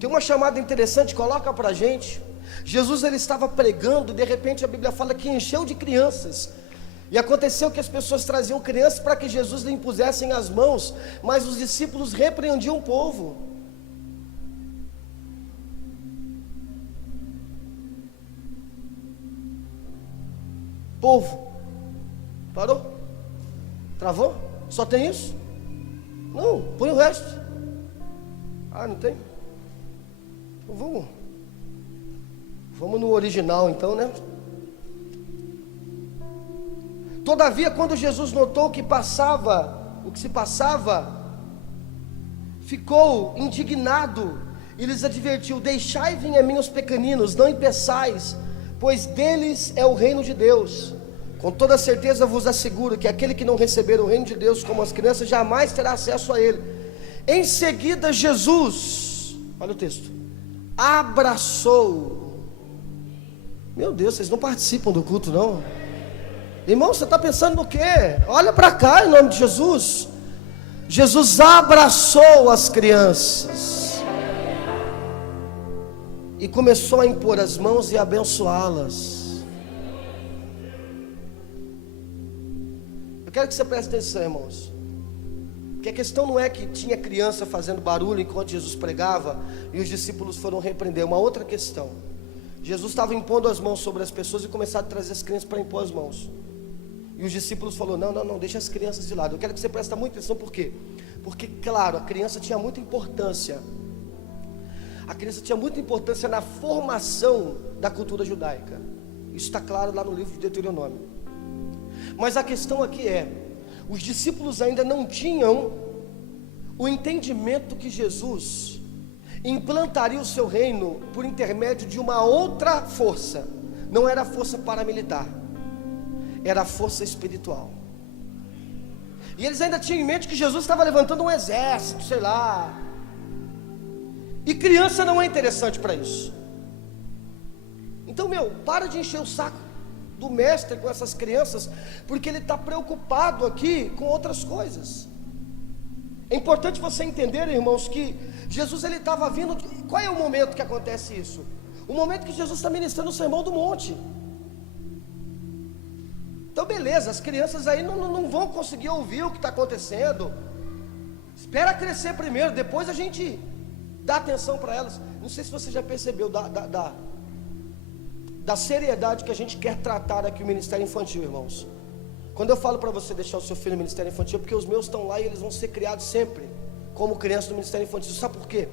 tem uma chamada interessante, coloca para a gente. Jesus, ele estava pregando, de repente a Bíblia fala que encheu de crianças, e aconteceu que as pessoas traziam crianças para que Jesus lhe impusessem as mãos, mas os discípulos repreendiam o povo. Povo, parou? Travou? Só tem isso? Não, põe o resto. Ah, não tem? Então vamos no original então, né? Todavia, quando Jesus notou o que se passava, ficou indignado e lhes advertiu: deixai vir a mim os pequeninos, não impeçais, pois deles é o reino de Deus. Com toda certeza vos asseguro que aquele que não receber o reino de Deus como as crianças, jamais terá acesso a ele. Em seguida Jesus, olha o texto, abraçou. Meu Deus, vocês não participam do culto não? Irmão, você está pensando no quê? Olha para cá em nome de Jesus. Jesus abraçou as crianças e começou a impor as mãos e abençoá-las. Eu quero que você preste atenção, irmãos, porque a questão não é que tinha criança fazendo barulho enquanto Jesus pregava e os discípulos foram repreender. Uma outra questão: Jesus estava impondo as mãos sobre as pessoas e começaram a trazer as crianças para impor as mãos. E os discípulos falaram: não, deixa as crianças de lado. Eu quero que você preste muita atenção. Por quê? Porque, claro, a criança tinha muita importância. A criança tinha muita importância na formação da cultura judaica. Isso está claro lá no livro de Deuteronômio. Mas a questão aqui é, os discípulos ainda não tinham o entendimento que Jesus implantaria o seu reino por intermédio de uma outra força. Não era a força paramilitar, era a força espiritual. E eles ainda tinham em mente que Jesus estava levantando um exército, sei lá. E criança não é interessante para isso. Então, para de encher o saco do mestre com essas crianças, porque ele está preocupado aqui com outras coisas. É importante você entender, irmãos, que Jesus ele estava vindo. Qual é o momento que acontece isso? O momento que Jesus está ministrando o Sermão do Monte. Então beleza, as crianças aí não vão conseguir ouvir o que está acontecendo. Espera crescer primeiro, depois a gente dá atenção para elas. Não sei se você já percebeu da seriedade que a gente quer tratar aqui o ministério infantil, irmãos. Quando eu falo para você deixar o seu filho no ministério infantil, é porque os meus estão lá e eles vão ser criados sempre como crianças do ministério infantil. Sabe por quê?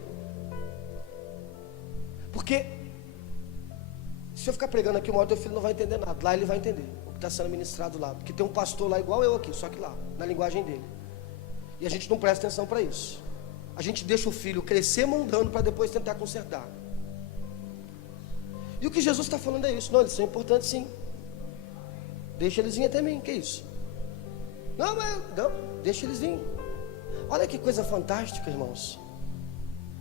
Porque se eu ficar pregando aqui uma hora, teu filho não vai entender nada. Lá ele vai entender o que está sendo ministrado lá, porque tem um pastor lá igual eu aqui, só que lá, na linguagem dele. E a gente não presta atenção para isso. A gente deixa o filho crescer mandando para depois tentar consertar. E o que Jesus está falando é isso. Não, eles são importantes sim. Deixa eles virem até mim, que é isso? Não, deixa eles virem. Olha que coisa fantástica, irmãos.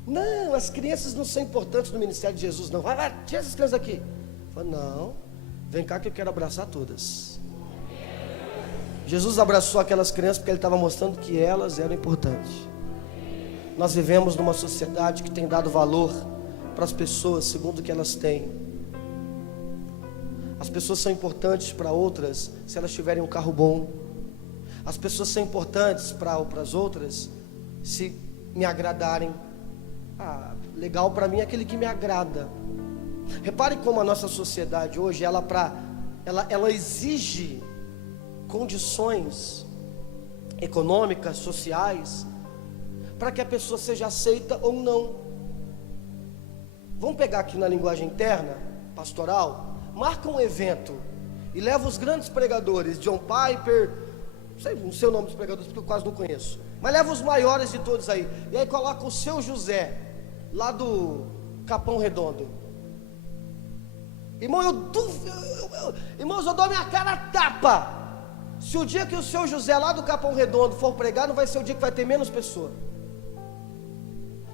Não, as crianças não são importantes no ministério de Jesus, não. Vai, tira essas crianças aqui. Fala, não, vem cá que eu quero abraçar todas. Jesus abraçou aquelas crianças porque ele estava mostrando que elas eram importantes. Nós vivemos numa sociedade que tem dado valor para as pessoas segundo o que elas têm. As pessoas são importantes para outras se elas tiverem um carro bom. As pessoas são importantes para as outras se me agradarem. Legal para mim é aquele que me agrada. Repare como a nossa sociedade hoje ela exige condições econômicas, sociais, para que a pessoa seja aceita ou não. Vamos pegar aqui na linguagem interna, pastoral. Marca um evento e leva os grandes pregadores, John Piper, não sei o nome dos pregadores porque eu quase não conheço, mas leva os maiores de todos aí, e aí coloca o seu José, lá do Capão Redondo. Irmão, irmãos, eu dou minha cara a tapa, se o dia que o seu José lá do Capão Redondo for pregar, não vai ser o dia que vai ter menos pessoa.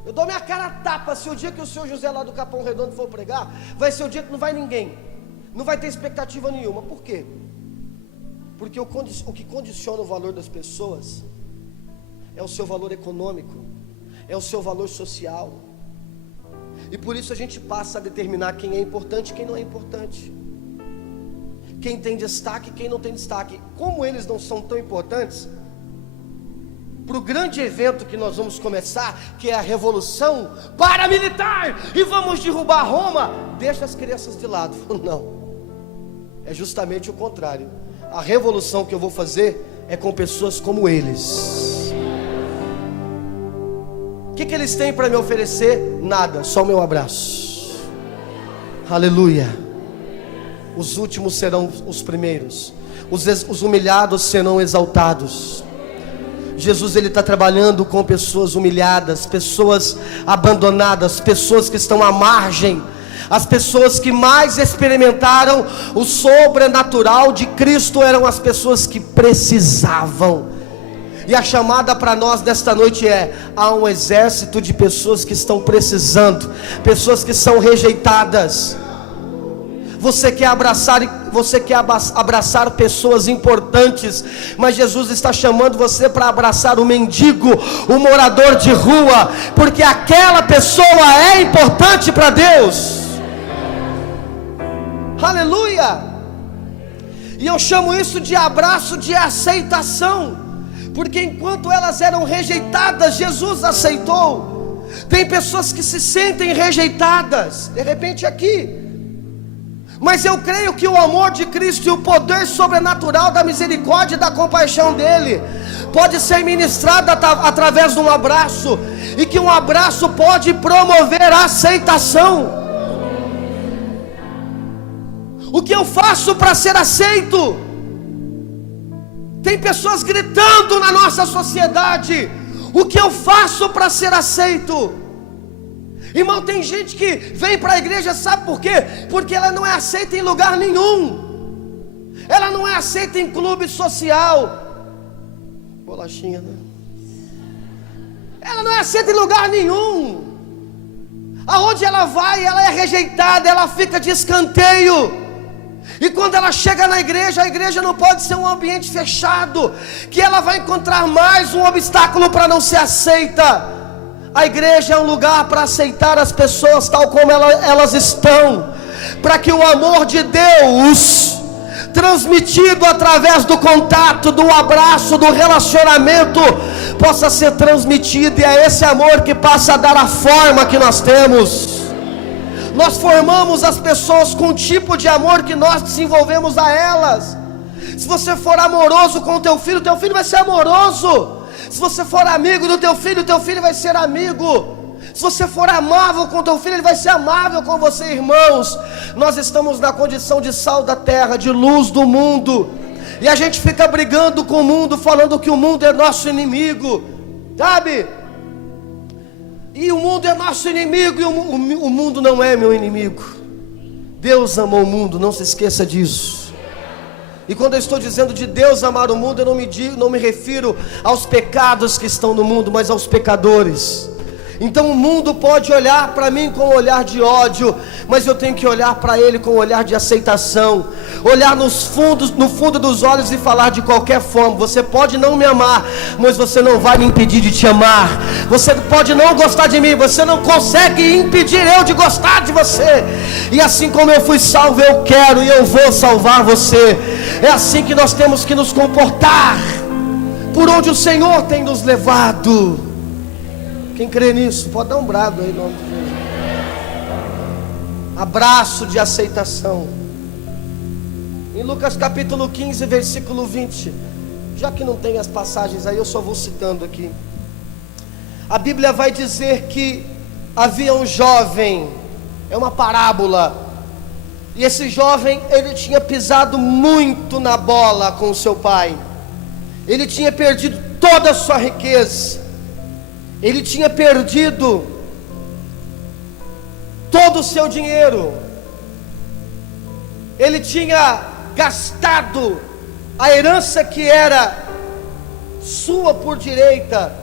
Eu dou minha cara a tapa, se o dia que o seu José lá do Capão Redondo for pregar, vai ser o dia que não vai ninguém. Não vai ter expectativa nenhuma. Por quê? Porque o que condiciona o valor das pessoas é o seu valor econômico, é o seu valor social. E por isso a gente passa a determinar quem é importante e quem não é importante, quem tem destaque e quem não tem destaque. Como eles não são tão importantes, para o grande evento que nós vamos começar, que é a revolução paramilitar, e vamos derrubar Roma, deixa as crianças de lado. Não, é justamente o contrário. A revolução que eu vou fazer é com pessoas como eles. O que eles têm para me oferecer? Nada, só o meu abraço. Aleluia. Os últimos serão os primeiros, os humilhados serão exaltados. Jesus ele está trabalhando com pessoas humilhadas, pessoas abandonadas, pessoas que estão à margem. As pessoas que mais experimentaram o sobrenatural de Cristo eram as pessoas que precisavam. E a chamada para nós desta noite é: há um exército de pessoas que estão precisando, pessoas que são rejeitadas. Você quer abraçar pessoas importantes, mas Jesus está chamando você para abraçar o mendigo, o morador de rua, porque aquela pessoa é importante para Deus. Aleluia! E eu chamo isso de abraço de aceitação, porque enquanto elas eram rejeitadas, Jesus aceitou. Tem pessoas que se sentem rejeitadas, de repente aqui, mas eu creio que o amor de Cristo e o poder sobrenatural da misericórdia e da compaixão dele pode ser ministrado através de um abraço, e que um abraço pode promover a aceitação. O que eu faço para ser aceito? Tem pessoas gritando na nossa sociedade: o que eu faço para ser aceito? Irmão, tem gente que vem para a igreja, sabe por quê? Porque ela não é aceita em lugar nenhum. Ela não é aceita em clube social. Bolachinha, né? Ela não é aceita em lugar nenhum. Aonde ela vai, ela é rejeitada, ela fica de escanteio. E quando ela chega na igreja, a igreja não pode ser um ambiente fechado, que ela vai encontrar mais um obstáculo para não ser aceita. A igreja é um lugar para aceitar as pessoas tal como elas estão, para que o amor de Deus, transmitido através do contato, do abraço, do relacionamento, possa ser transmitido. E é esse amor que passa a dar a forma que nós temos. Nós formamos as pessoas com o tipo de amor que nós desenvolvemos a elas. Se você for amoroso com o teu filho vai ser amoroso. Se você for amigo do teu filho vai ser amigo. Se você for amável com teu filho, ele vai ser amável com você, irmãos. Nós estamos na condição de sal da terra, de luz do mundo, e a gente fica brigando com o mundo, falando que o mundo é nosso inimigo, sabe? E o mundo é nosso inimigo, e o mundo não é meu inimigo. Deus amou o mundo, não se esqueça disso. E quando eu estou dizendo de Deus amar o mundo, eu não me refiro aos pecados que estão no mundo, mas aos pecadores. Então o mundo pode olhar para mim com um olhar de ódio, mas eu tenho que olhar para ele com um olhar de aceitação, olhar no fundo dos olhos e falar de qualquer forma: você pode não me amar, mas você não vai me impedir de te amar. Você pode não gostar de mim, você não consegue impedir eu de gostar de você. E assim como eu fui salvo, eu quero e eu vou salvar você. É assim que nós temos que nos comportar, por onde o Senhor tem nos levado. Quem crê nisso, pode dar um brado aí, em nome de Jesus. Abraço de aceitação. Em Lucas capítulo 15, versículo 20. Já que não tem as passagens aí, eu só vou citando aqui. A Bíblia vai dizer que havia um jovem, é uma parábola, e esse jovem, ele tinha pisado muito na bola com o seu pai. Ele tinha perdido toda a sua riqueza. Ele tinha perdido todo o seu dinheiro. Ele tinha gastado a herança que era sua por direita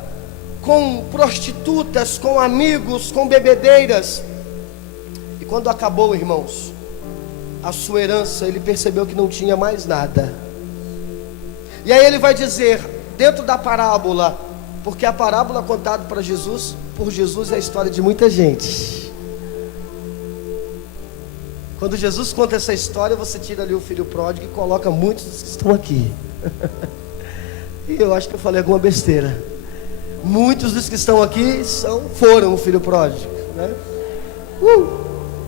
com prostitutas, com amigos, com bebedeiras. E quando acabou, irmãos, a sua herança, ele percebeu que não tinha mais nada. E aí ele vai dizer, dentro da parábola, porque a parábola contada por Jesus é a história de muita gente. Quando Jesus conta essa história, você tira ali o filho pródigo e coloca muitos dos que estão aqui. E eu acho que eu falei alguma besteira. Muitos dos que estão aqui foram o filho pródigo, né?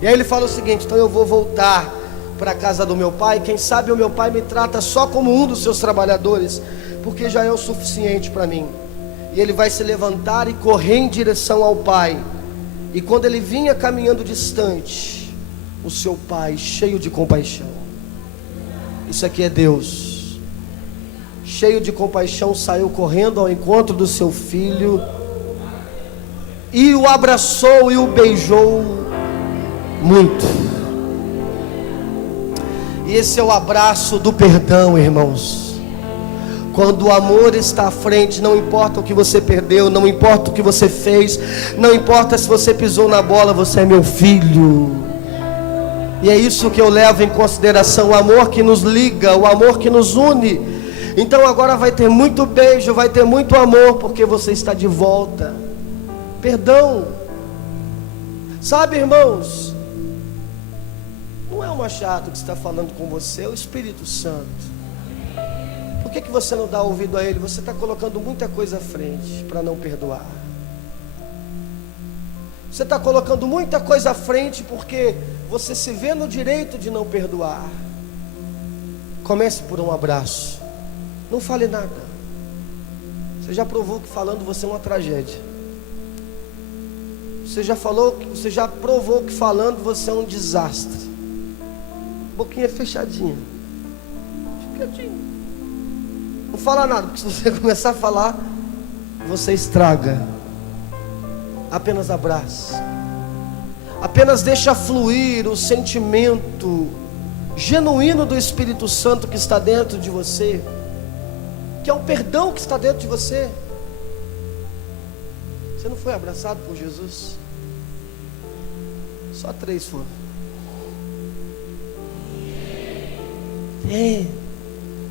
E aí ele fala o seguinte: então eu vou voltar para a casa do meu pai. Quem sabe o meu pai me trata só como um dos seus trabalhadores, porque já é o suficiente para mim. E ele vai se levantar e correr em direção ao pai. E quando ele vinha caminhando distante, o seu pai, cheio de compaixão, isso aqui é Deus, cheio de compaixão, saiu correndo ao encontro do seu filho e o abraçou e o beijou muito. E esse é o abraço do perdão, irmãos. Quando o amor está à frente, não importa o que você perdeu, não importa o que você fez, não importa se você pisou na bola, você é meu filho. E é isso que eu levo em consideração, o amor que nos liga, o amor que nos une. Então agora vai ter muito beijo, vai ter muito amor, porque você está de volta. Perdão. Sabe, irmãos, não é o Machado que está falando com você, é o Espírito Santo. Por que você não dá ouvido a ele? Você está colocando muita coisa à frente para não perdoar. Você está colocando muita coisa à frente porque você se vê no direito de não perdoar. Comece por um abraço. Não fale nada. Você já provou que falando você é uma tragédia. Você já provou que falando você é um desastre. boquinha fechadinha. Fica quietinho. Não fala nada, porque se você começar a falar, você estraga. Apenas abrace. Apenas deixa fluir o sentimento genuíno do Espírito Santo que está dentro de você, que é o perdão que está dentro de você. Você não foi abraçado por Jesus? Só 3 foram.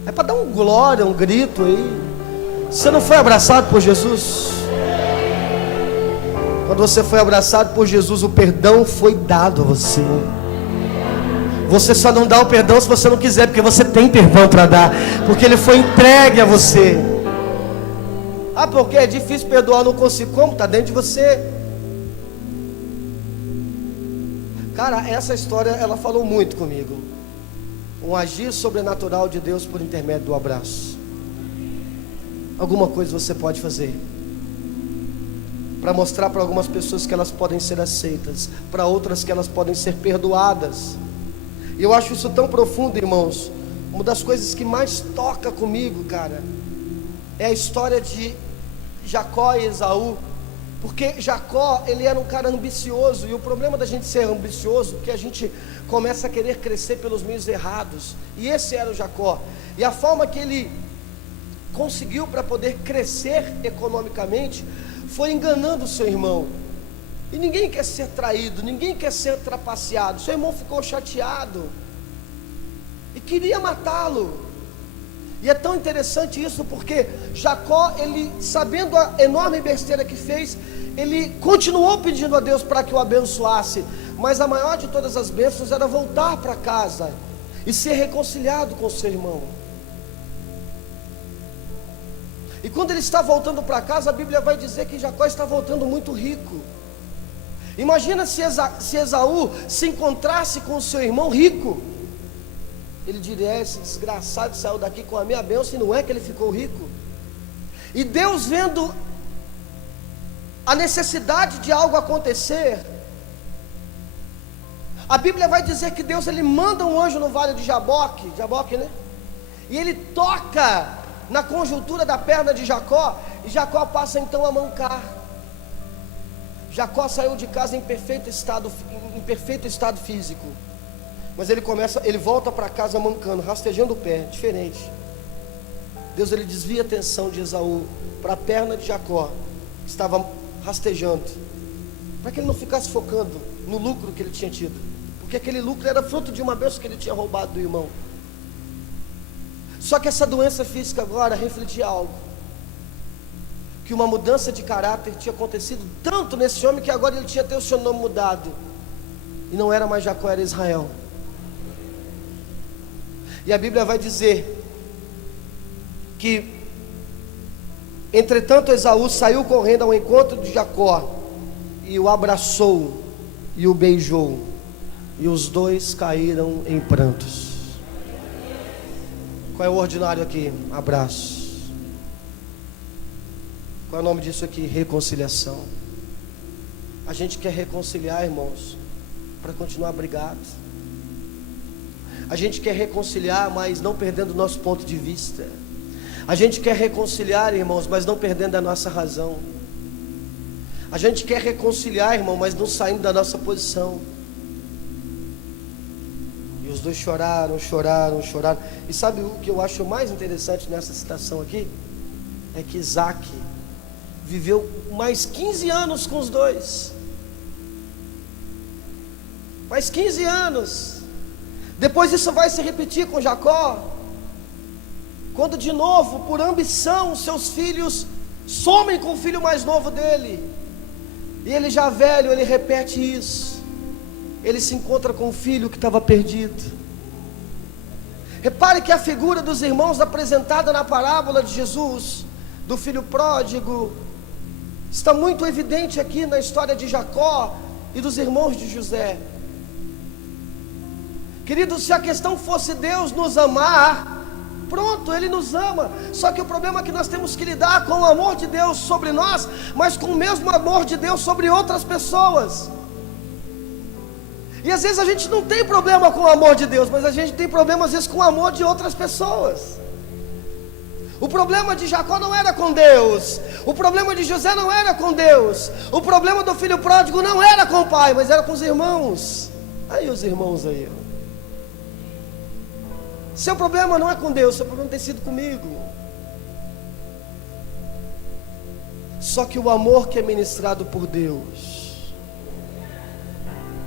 É para dar um glória, um grito aí. Você não foi abraçado por Jesus? Quando você foi abraçado por Jesus, o perdão foi dado a você. Você só não dá o perdão se você não quiser, porque você tem perdão para dar, porque ele foi entregue a você. Ah, porque é difícil perdoar, não consigo. Como? Está dentro de você. Cara, essa história, ela falou muito comigo. Um agir sobrenatural de Deus por intermédio do abraço. Alguma coisa você pode fazer para mostrar para algumas pessoas que elas podem ser aceitas, para outras que elas podem ser perdoadas. E eu acho isso tão profundo, irmãos. Uma das coisas que mais toca comigo, cara, é a história de Jacó e Esaú. Porque Jacó, ele era um cara ambicioso. E o problema da gente ser ambicioso é que a gente começa a querer crescer pelos meios errados. E esse era o Jacó. E a forma que ele conseguiu para poder crescer economicamente foi enganando o seu irmão. E ninguém quer ser traído, ninguém quer ser trapaceado. Seu irmão ficou chateado e queria matá-lo. E é tão interessante isso, porque Jacó, ele, sabendo a enorme besteira que fez, ele continuou pedindo a Deus para que o abençoasse. Mas a maior de todas as bênçãos era voltar para casa e ser reconciliado com o seu irmão. E quando ele está voltando para casa, a Bíblia vai dizer que Jacó está voltando muito rico. Imagina se Esaú se encontrasse com o seu irmão rico. Ele diria: esse desgraçado saiu daqui com a minha bênção. E não é que ele ficou rico. E Deus, vendo a necessidade de algo acontecer, a Bíblia vai dizer que Deus, ele manda um anjo no vale de Jaboque, né? E ele toca na conjuntura da perna de Jacó, e Jacó passa então a mancar. Jacó saiu de casa em perfeito estado físico, mas ele volta para casa mancando, rastejando o pé, diferente. Deus, ele desvia a atenção de Esaú para a perna de Jacó, que estava rastejando, para que ele não ficasse focando no lucro que ele tinha tido, porque aquele lucro era fruto de uma bênção que ele tinha roubado do irmão. Só que essa doença física agora refletia algo, que uma mudança de caráter tinha acontecido tanto nesse homem, que agora ele tinha até o seu nome mudado, e não era mais Jacó, era Israel. E a Bíblia vai dizer que, entretanto, Esaú saiu correndo ao encontro de Jacó, e o abraçou, e o beijou, e os dois caíram em prantos. Qual é o ordinário aqui? Abraço. Qual é o nome disso aqui? Reconciliação. A gente quer reconciliar, irmãos, para continuar brigados. A gente quer reconciliar, mas não perdendo o nosso ponto de vista. A gente quer reconciliar, irmãos, mas não perdendo a nossa razão. A gente quer reconciliar, irmão, mas não saindo da nossa posição. E os dois choraram. E sabe o que eu acho mais interessante nessa citação aqui? É que Isaac viveu mais 15 anos com os dois. Mais 15 anos. Depois isso vai se repetir com Jacó, quando de novo, por ambição, seus filhos somem com o filho mais novo dele. E ele já velho, ele repete isso. Ele se encontra com o filho que estava perdido. Repare que a figura dos irmãos apresentada na parábola de Jesus, do filho pródigo, está muito evidente aqui na história de Jacó e dos irmãos de José. Queridos, se a questão fosse Deus nos amar, pronto, Ele nos ama. Só que o problema é que nós temos que lidar com o amor de Deus sobre nós, mas com o mesmo amor de Deus sobre outras pessoas. E às vezes a gente não tem problema com o amor de Deus, mas a gente tem problema às vezes com o amor de outras pessoas. O problema de Jacó não era com Deus, o problema de José não era com Deus, o problema do filho pródigo não era com o pai, mas era com os irmãos. Aí os irmãos aí, seu problema não é com Deus, seu problema tem sido comigo. Só que o amor que é ministrado por Deus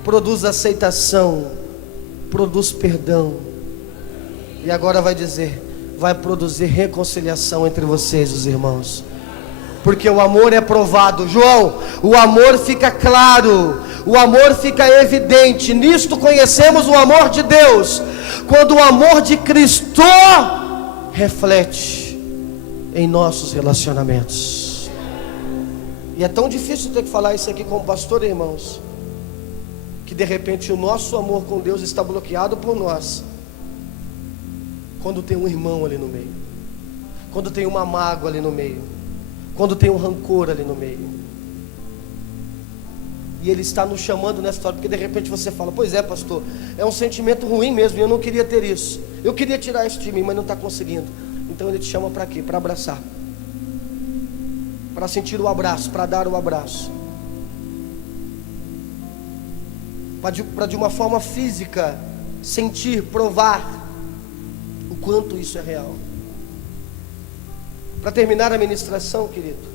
produz aceitação, produz perdão, e agora vai dizer, vai produzir reconciliação entre vocês, os irmãos, porque o amor é provado. João, o amor fica claro, o amor fica evidente. Nisto conhecemos o amor de Deus, quando o amor de Cristo reflete em nossos relacionamentos. E é tão difícil ter que falar isso aqui como pastor, irmãos, que de repente o nosso amor com Deus está bloqueado por nós, quando tem um irmão ali no meio, quando tem uma mágoa ali no meio, quando tem um rancor ali no meio. E Ele está nos chamando nessa história, porque de repente você fala, pois é, pastor, é um sentimento ruim mesmo, e eu não queria ter isso, eu queria tirar isso de mim, mas não está conseguindo. Então Ele te chama para quê? Para abraçar, para sentir o abraço, para dar o abraço, para de uma forma física sentir, provar o quanto isso é real. Para terminar a ministração, querido,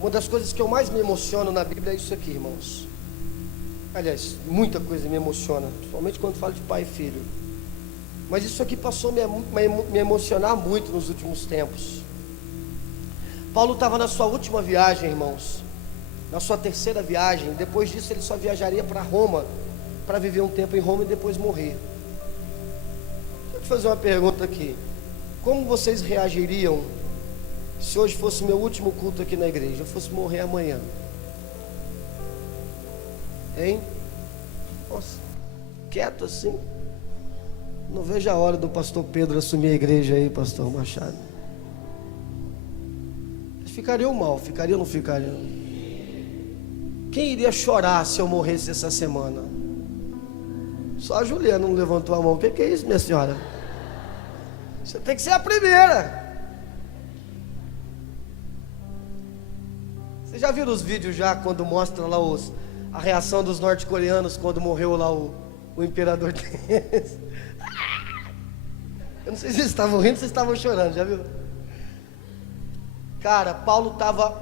uma das coisas que eu mais me emociono na Bíblia é isso aqui, irmãos. Aliás, muita coisa me emociona, principalmente quando falo de pai e filho, mas isso aqui passou a me emocionar muito nos últimos tempos. Paulo estava na sua última viagem, irmãos, na sua terceira viagem. Depois disso ele só viajaria para Roma, para viver um tempo em Roma e depois morrer. Deixa eu te fazer uma pergunta aqui, como vocês reagiriam se hoje fosse meu último culto aqui na igreja, eu fosse morrer amanhã? Hein? Nossa, quieto assim. Não vejo a hora do pastor Pedro assumir a igreja aí, pastor Machado. Eles ficariam mal, ficaria ou não ficaria? Quem iria chorar se eu morresse essa semana? Só a Juliana não levantou a mão. O que é isso, minha senhora? Você tem que ser a primeira. Você já viram os vídeos já quando mostra lá a reação dos norte-coreanos quando morreu lá o imperador deles? Eu não sei se vocês estavam rindo ou se vocês estavam chorando, já viu? Cara, Paulo estava...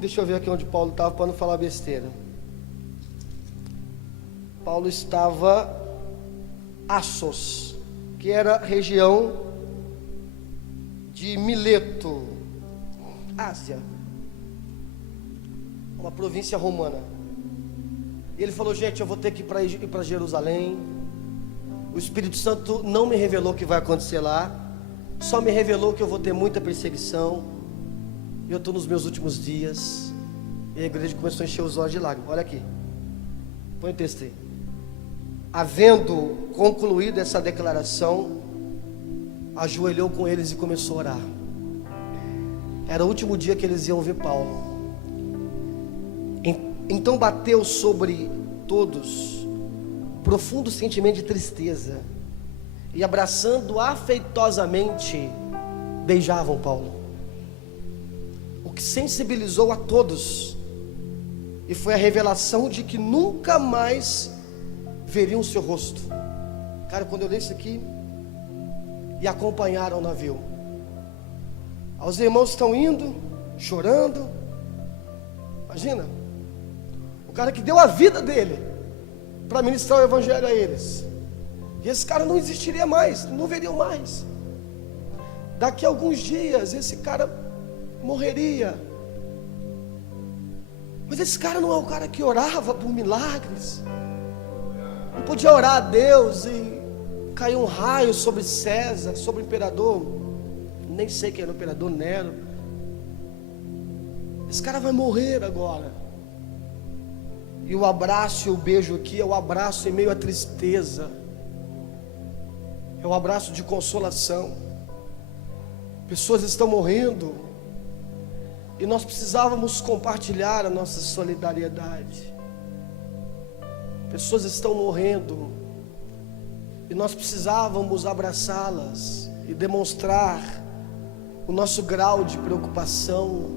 deixa eu ver aqui onde Paulo estava para não falar besteira. Paulo estava Assos, que era região de Mileto, Ásia, uma província romana. E ele falou, gente, eu vou ter que ir para Jerusalém. O Espírito Santo não me revelou o que vai acontecer lá, só me revelou que eu vou ter muita perseguição. Eu estou nos meus últimos dias. E a igreja começou a encher os olhos de lágrimas. Olha aqui, põe o texto aí. Havendo concluído essa declaração, ajoelhou com eles e começou a orar. Era o último dia que eles iam ver Paulo. Então bateu sobre todos profundo sentimento de tristeza, e abraçando afetuosamente, beijavam Paulo, o que sensibilizou a todos, e foi a revelação de que nunca mais veriam o seu rosto. Cara, quando eu li isso aqui, e acompanharam o navio, os irmãos estão indo, chorando. Imagina, o cara que deu a vida dele para ministrar o evangelho a eles, e esse cara não existiria mais, não veriam mais. Daqui a alguns dias esse cara morreria. Mas esse cara não é o cara que orava por milagres, não podia orar a Deus e caiu um raio sobre César, sobre o imperador, nem sei quem era o imperador, Nero. Esse cara vai morrer agora. E o abraço e o beijo aqui é o abraço em meio à tristeza, é o abraço de consolação. Pessoas estão morrendo e nós precisávamos compartilhar a nossa solidariedade. Pessoas estão morrendo e nós precisávamos abraçá-las e demonstrar o nosso grau de preocupação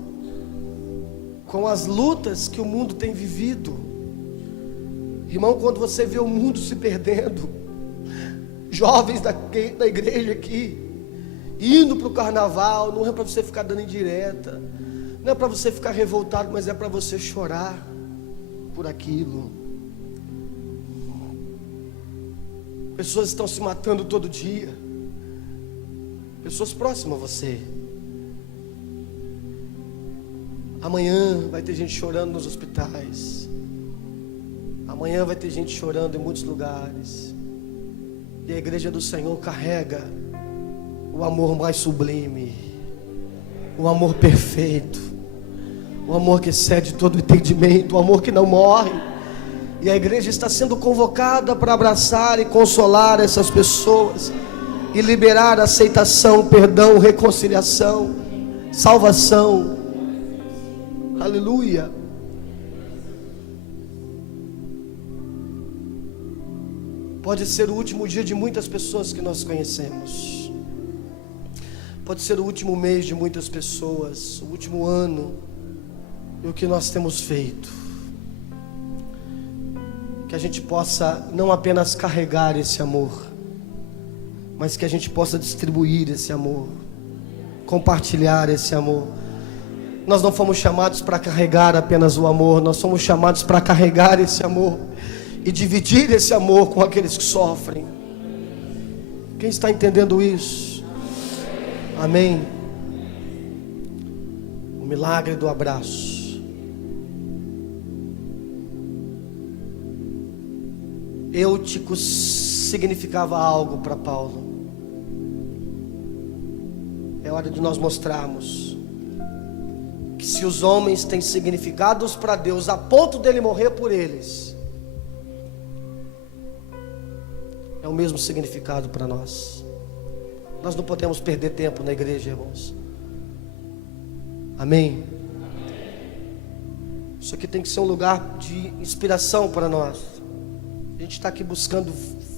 com as lutas que o mundo tem vivido. Irmão, quando você vê o mundo se perdendo, jovens da igreja aqui indo para o carnaval, não é para você ficar dando indireta, não é para você ficar revoltado, mas é para você chorar por aquilo. Pessoas estão se matando todo dia, pessoas próximas a você. Amanhã vai ter gente chorando nos hospitais, amanhã vai ter gente chorando em muitos lugares, e a igreja do Senhor carrega o amor mais sublime, o amor perfeito, o amor que excede todo entendimento, o amor que não morre. E a igreja está sendo convocada para abraçar e consolar essas pessoas e liberar aceitação, perdão, reconciliação, salvação. Aleluia. Pode ser o último dia de muitas pessoas que nós conhecemos, pode ser o último mês de muitas pessoas, o último ano. E o que nós temos feito, que a gente possa não apenas carregar esse amor, mas que a gente possa distribuir esse amor, compartilhar esse amor. Nós não fomos chamados para carregar apenas o amor, nós somos chamados para carregar esse amor e dividir esse amor com aqueles que sofrem. Quem está entendendo isso? Amém. O milagre do abraço. Eutico significava algo para Paulo. É hora de nós mostrarmos que se os homens têm significados para Deus a ponto dele morrer por eles, é o mesmo significado para nós. Nós não podemos perder tempo na igreja, irmãos. Amém? Isso aqui tem que ser um lugar de inspiração para nós. A gente está aqui buscando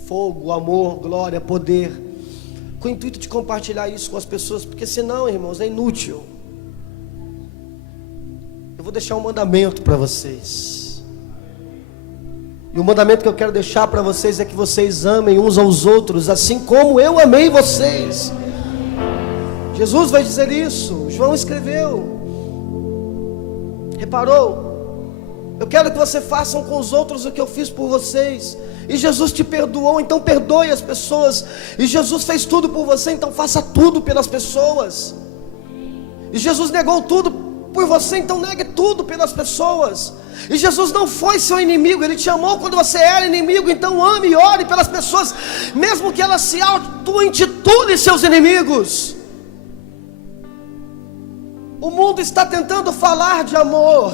fogo, amor, glória, poder, com o intuito de compartilhar isso com as pessoas, porque senão, irmãos, é inútil. Eu vou deixar um mandamento para vocês, e o mandamento que eu quero deixar para vocês é que vocês amem uns aos outros, assim como eu amei vocês. Jesus vai dizer isso, João escreveu. Reparou? Eu quero que você façam com os outros o que eu fiz por vocês. E Jesus te perdoou, então perdoe as pessoas. E Jesus fez tudo por você, então faça tudo pelas pessoas. E Jesus negou tudo por você, então negue tudo pelas pessoas. E Jesus não foi seu inimigo, Ele te amou quando você era inimigo. Então ame e ore pelas pessoas, mesmo que elas se auto-intitulem seus inimigos. O mundo está tentando falar de amor,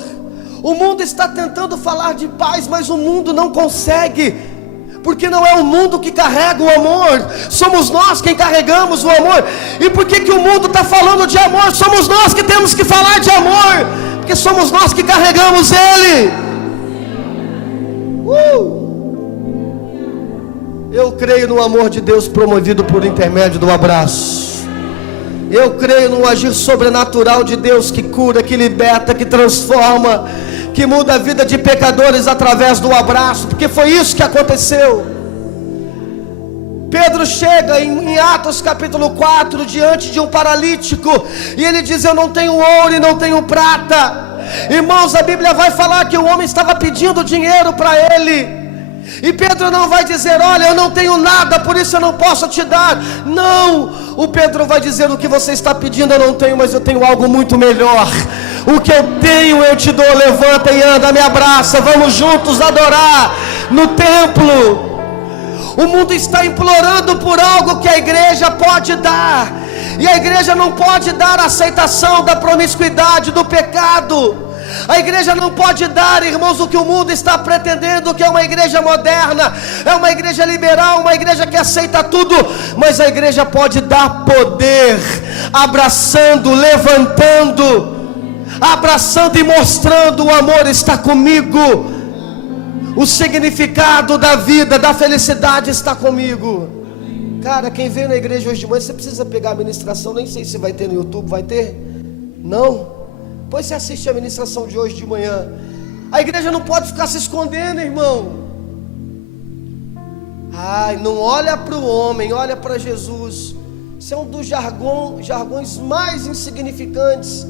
o mundo está tentando falar de paz, mas o mundo não consegue, porque não é o mundo que carrega o amor, somos nós quem carregamos o amor. E por que o mundo está falando de amor? Somos nós que temos que falar de amor, porque somos nós que carregamos ele. Eu creio no amor de Deus promovido por intermédio do abraço. Eu creio no agir sobrenatural de Deus que cura, que liberta, que transforma, que muda a vida de pecadores através do abraço, porque foi isso que aconteceu. Pedro chega em Atos capítulo 4 diante de um paralítico, e ele diz: eu não tenho ouro e não tenho prata. Irmãos, a Bíblia vai falar que o homem estava pedindo dinheiro para ele, e Pedro não vai dizer: olha, eu não tenho nada, por isso eu não posso te dar. Não, o Pedro vai dizer: o que você está pedindo eu não tenho, mas eu tenho algo muito melhor. O que eu tenho eu te dou. Levanta e anda, me abraça, vamos juntos adorar no templo. O mundo está implorando por algo que a igreja pode dar, e a igreja não pode dar a aceitação da promiscuidade, do pecado. A igreja não pode dar, irmãos, o que o mundo está pretendendo, que é uma igreja moderna, é uma igreja liberal, uma igreja que aceita tudo. Mas a igreja pode dar poder, abraçando, levantando, abraçando e mostrando: o amor está comigo, O significado da vida, da felicidade está comigo. Cara, quem veio na igreja hoje de manhã, você precisa pegar a ministração. Nem sei se vai ter no YouTube, vai ter? Não? Pois você assiste a ministração de hoje de manhã. A igreja não pode ficar se escondendo, irmão. Ai, não olha para o homem, olha para Jesus. Isso é um dos jargões mais insignificantes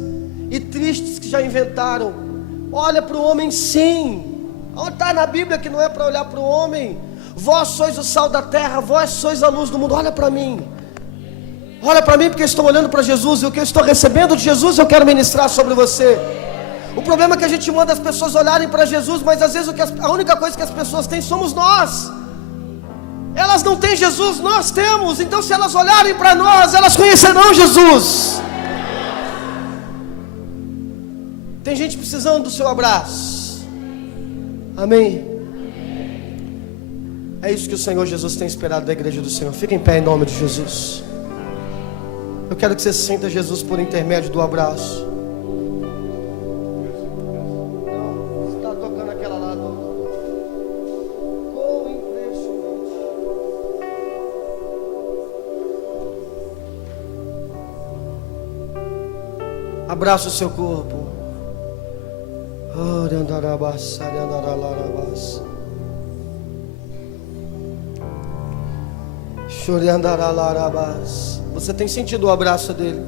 e tristes que já inventaram. Olha para o homem, sim. Onde está na Bíblia que não é para olhar para o homem? Vós sois o sal da terra, vós sois a luz do mundo. Olha para mim. Olha para mim, porque eu estou olhando para Jesus. E o que eu estou recebendo de Jesus, eu quero ministrar sobre você. O problema é que a gente manda as pessoas olharem para Jesus, mas às vezes a única coisa que as pessoas têm somos nós. Elas não têm Jesus, nós temos. Então se elas olharem para nós, elas conhecerão Jesus. Tem gente precisando do seu abraço. Amém? É isso que o Senhor Jesus tem esperado da igreja do Senhor. Fica em pé em nome de Jesus. Eu quero que você sinta Jesus por intermédio do abraço. Você está tocando aquela lá do... Quão impressionante. Abraça o seu corpo. Você tem sentido o abraço dele?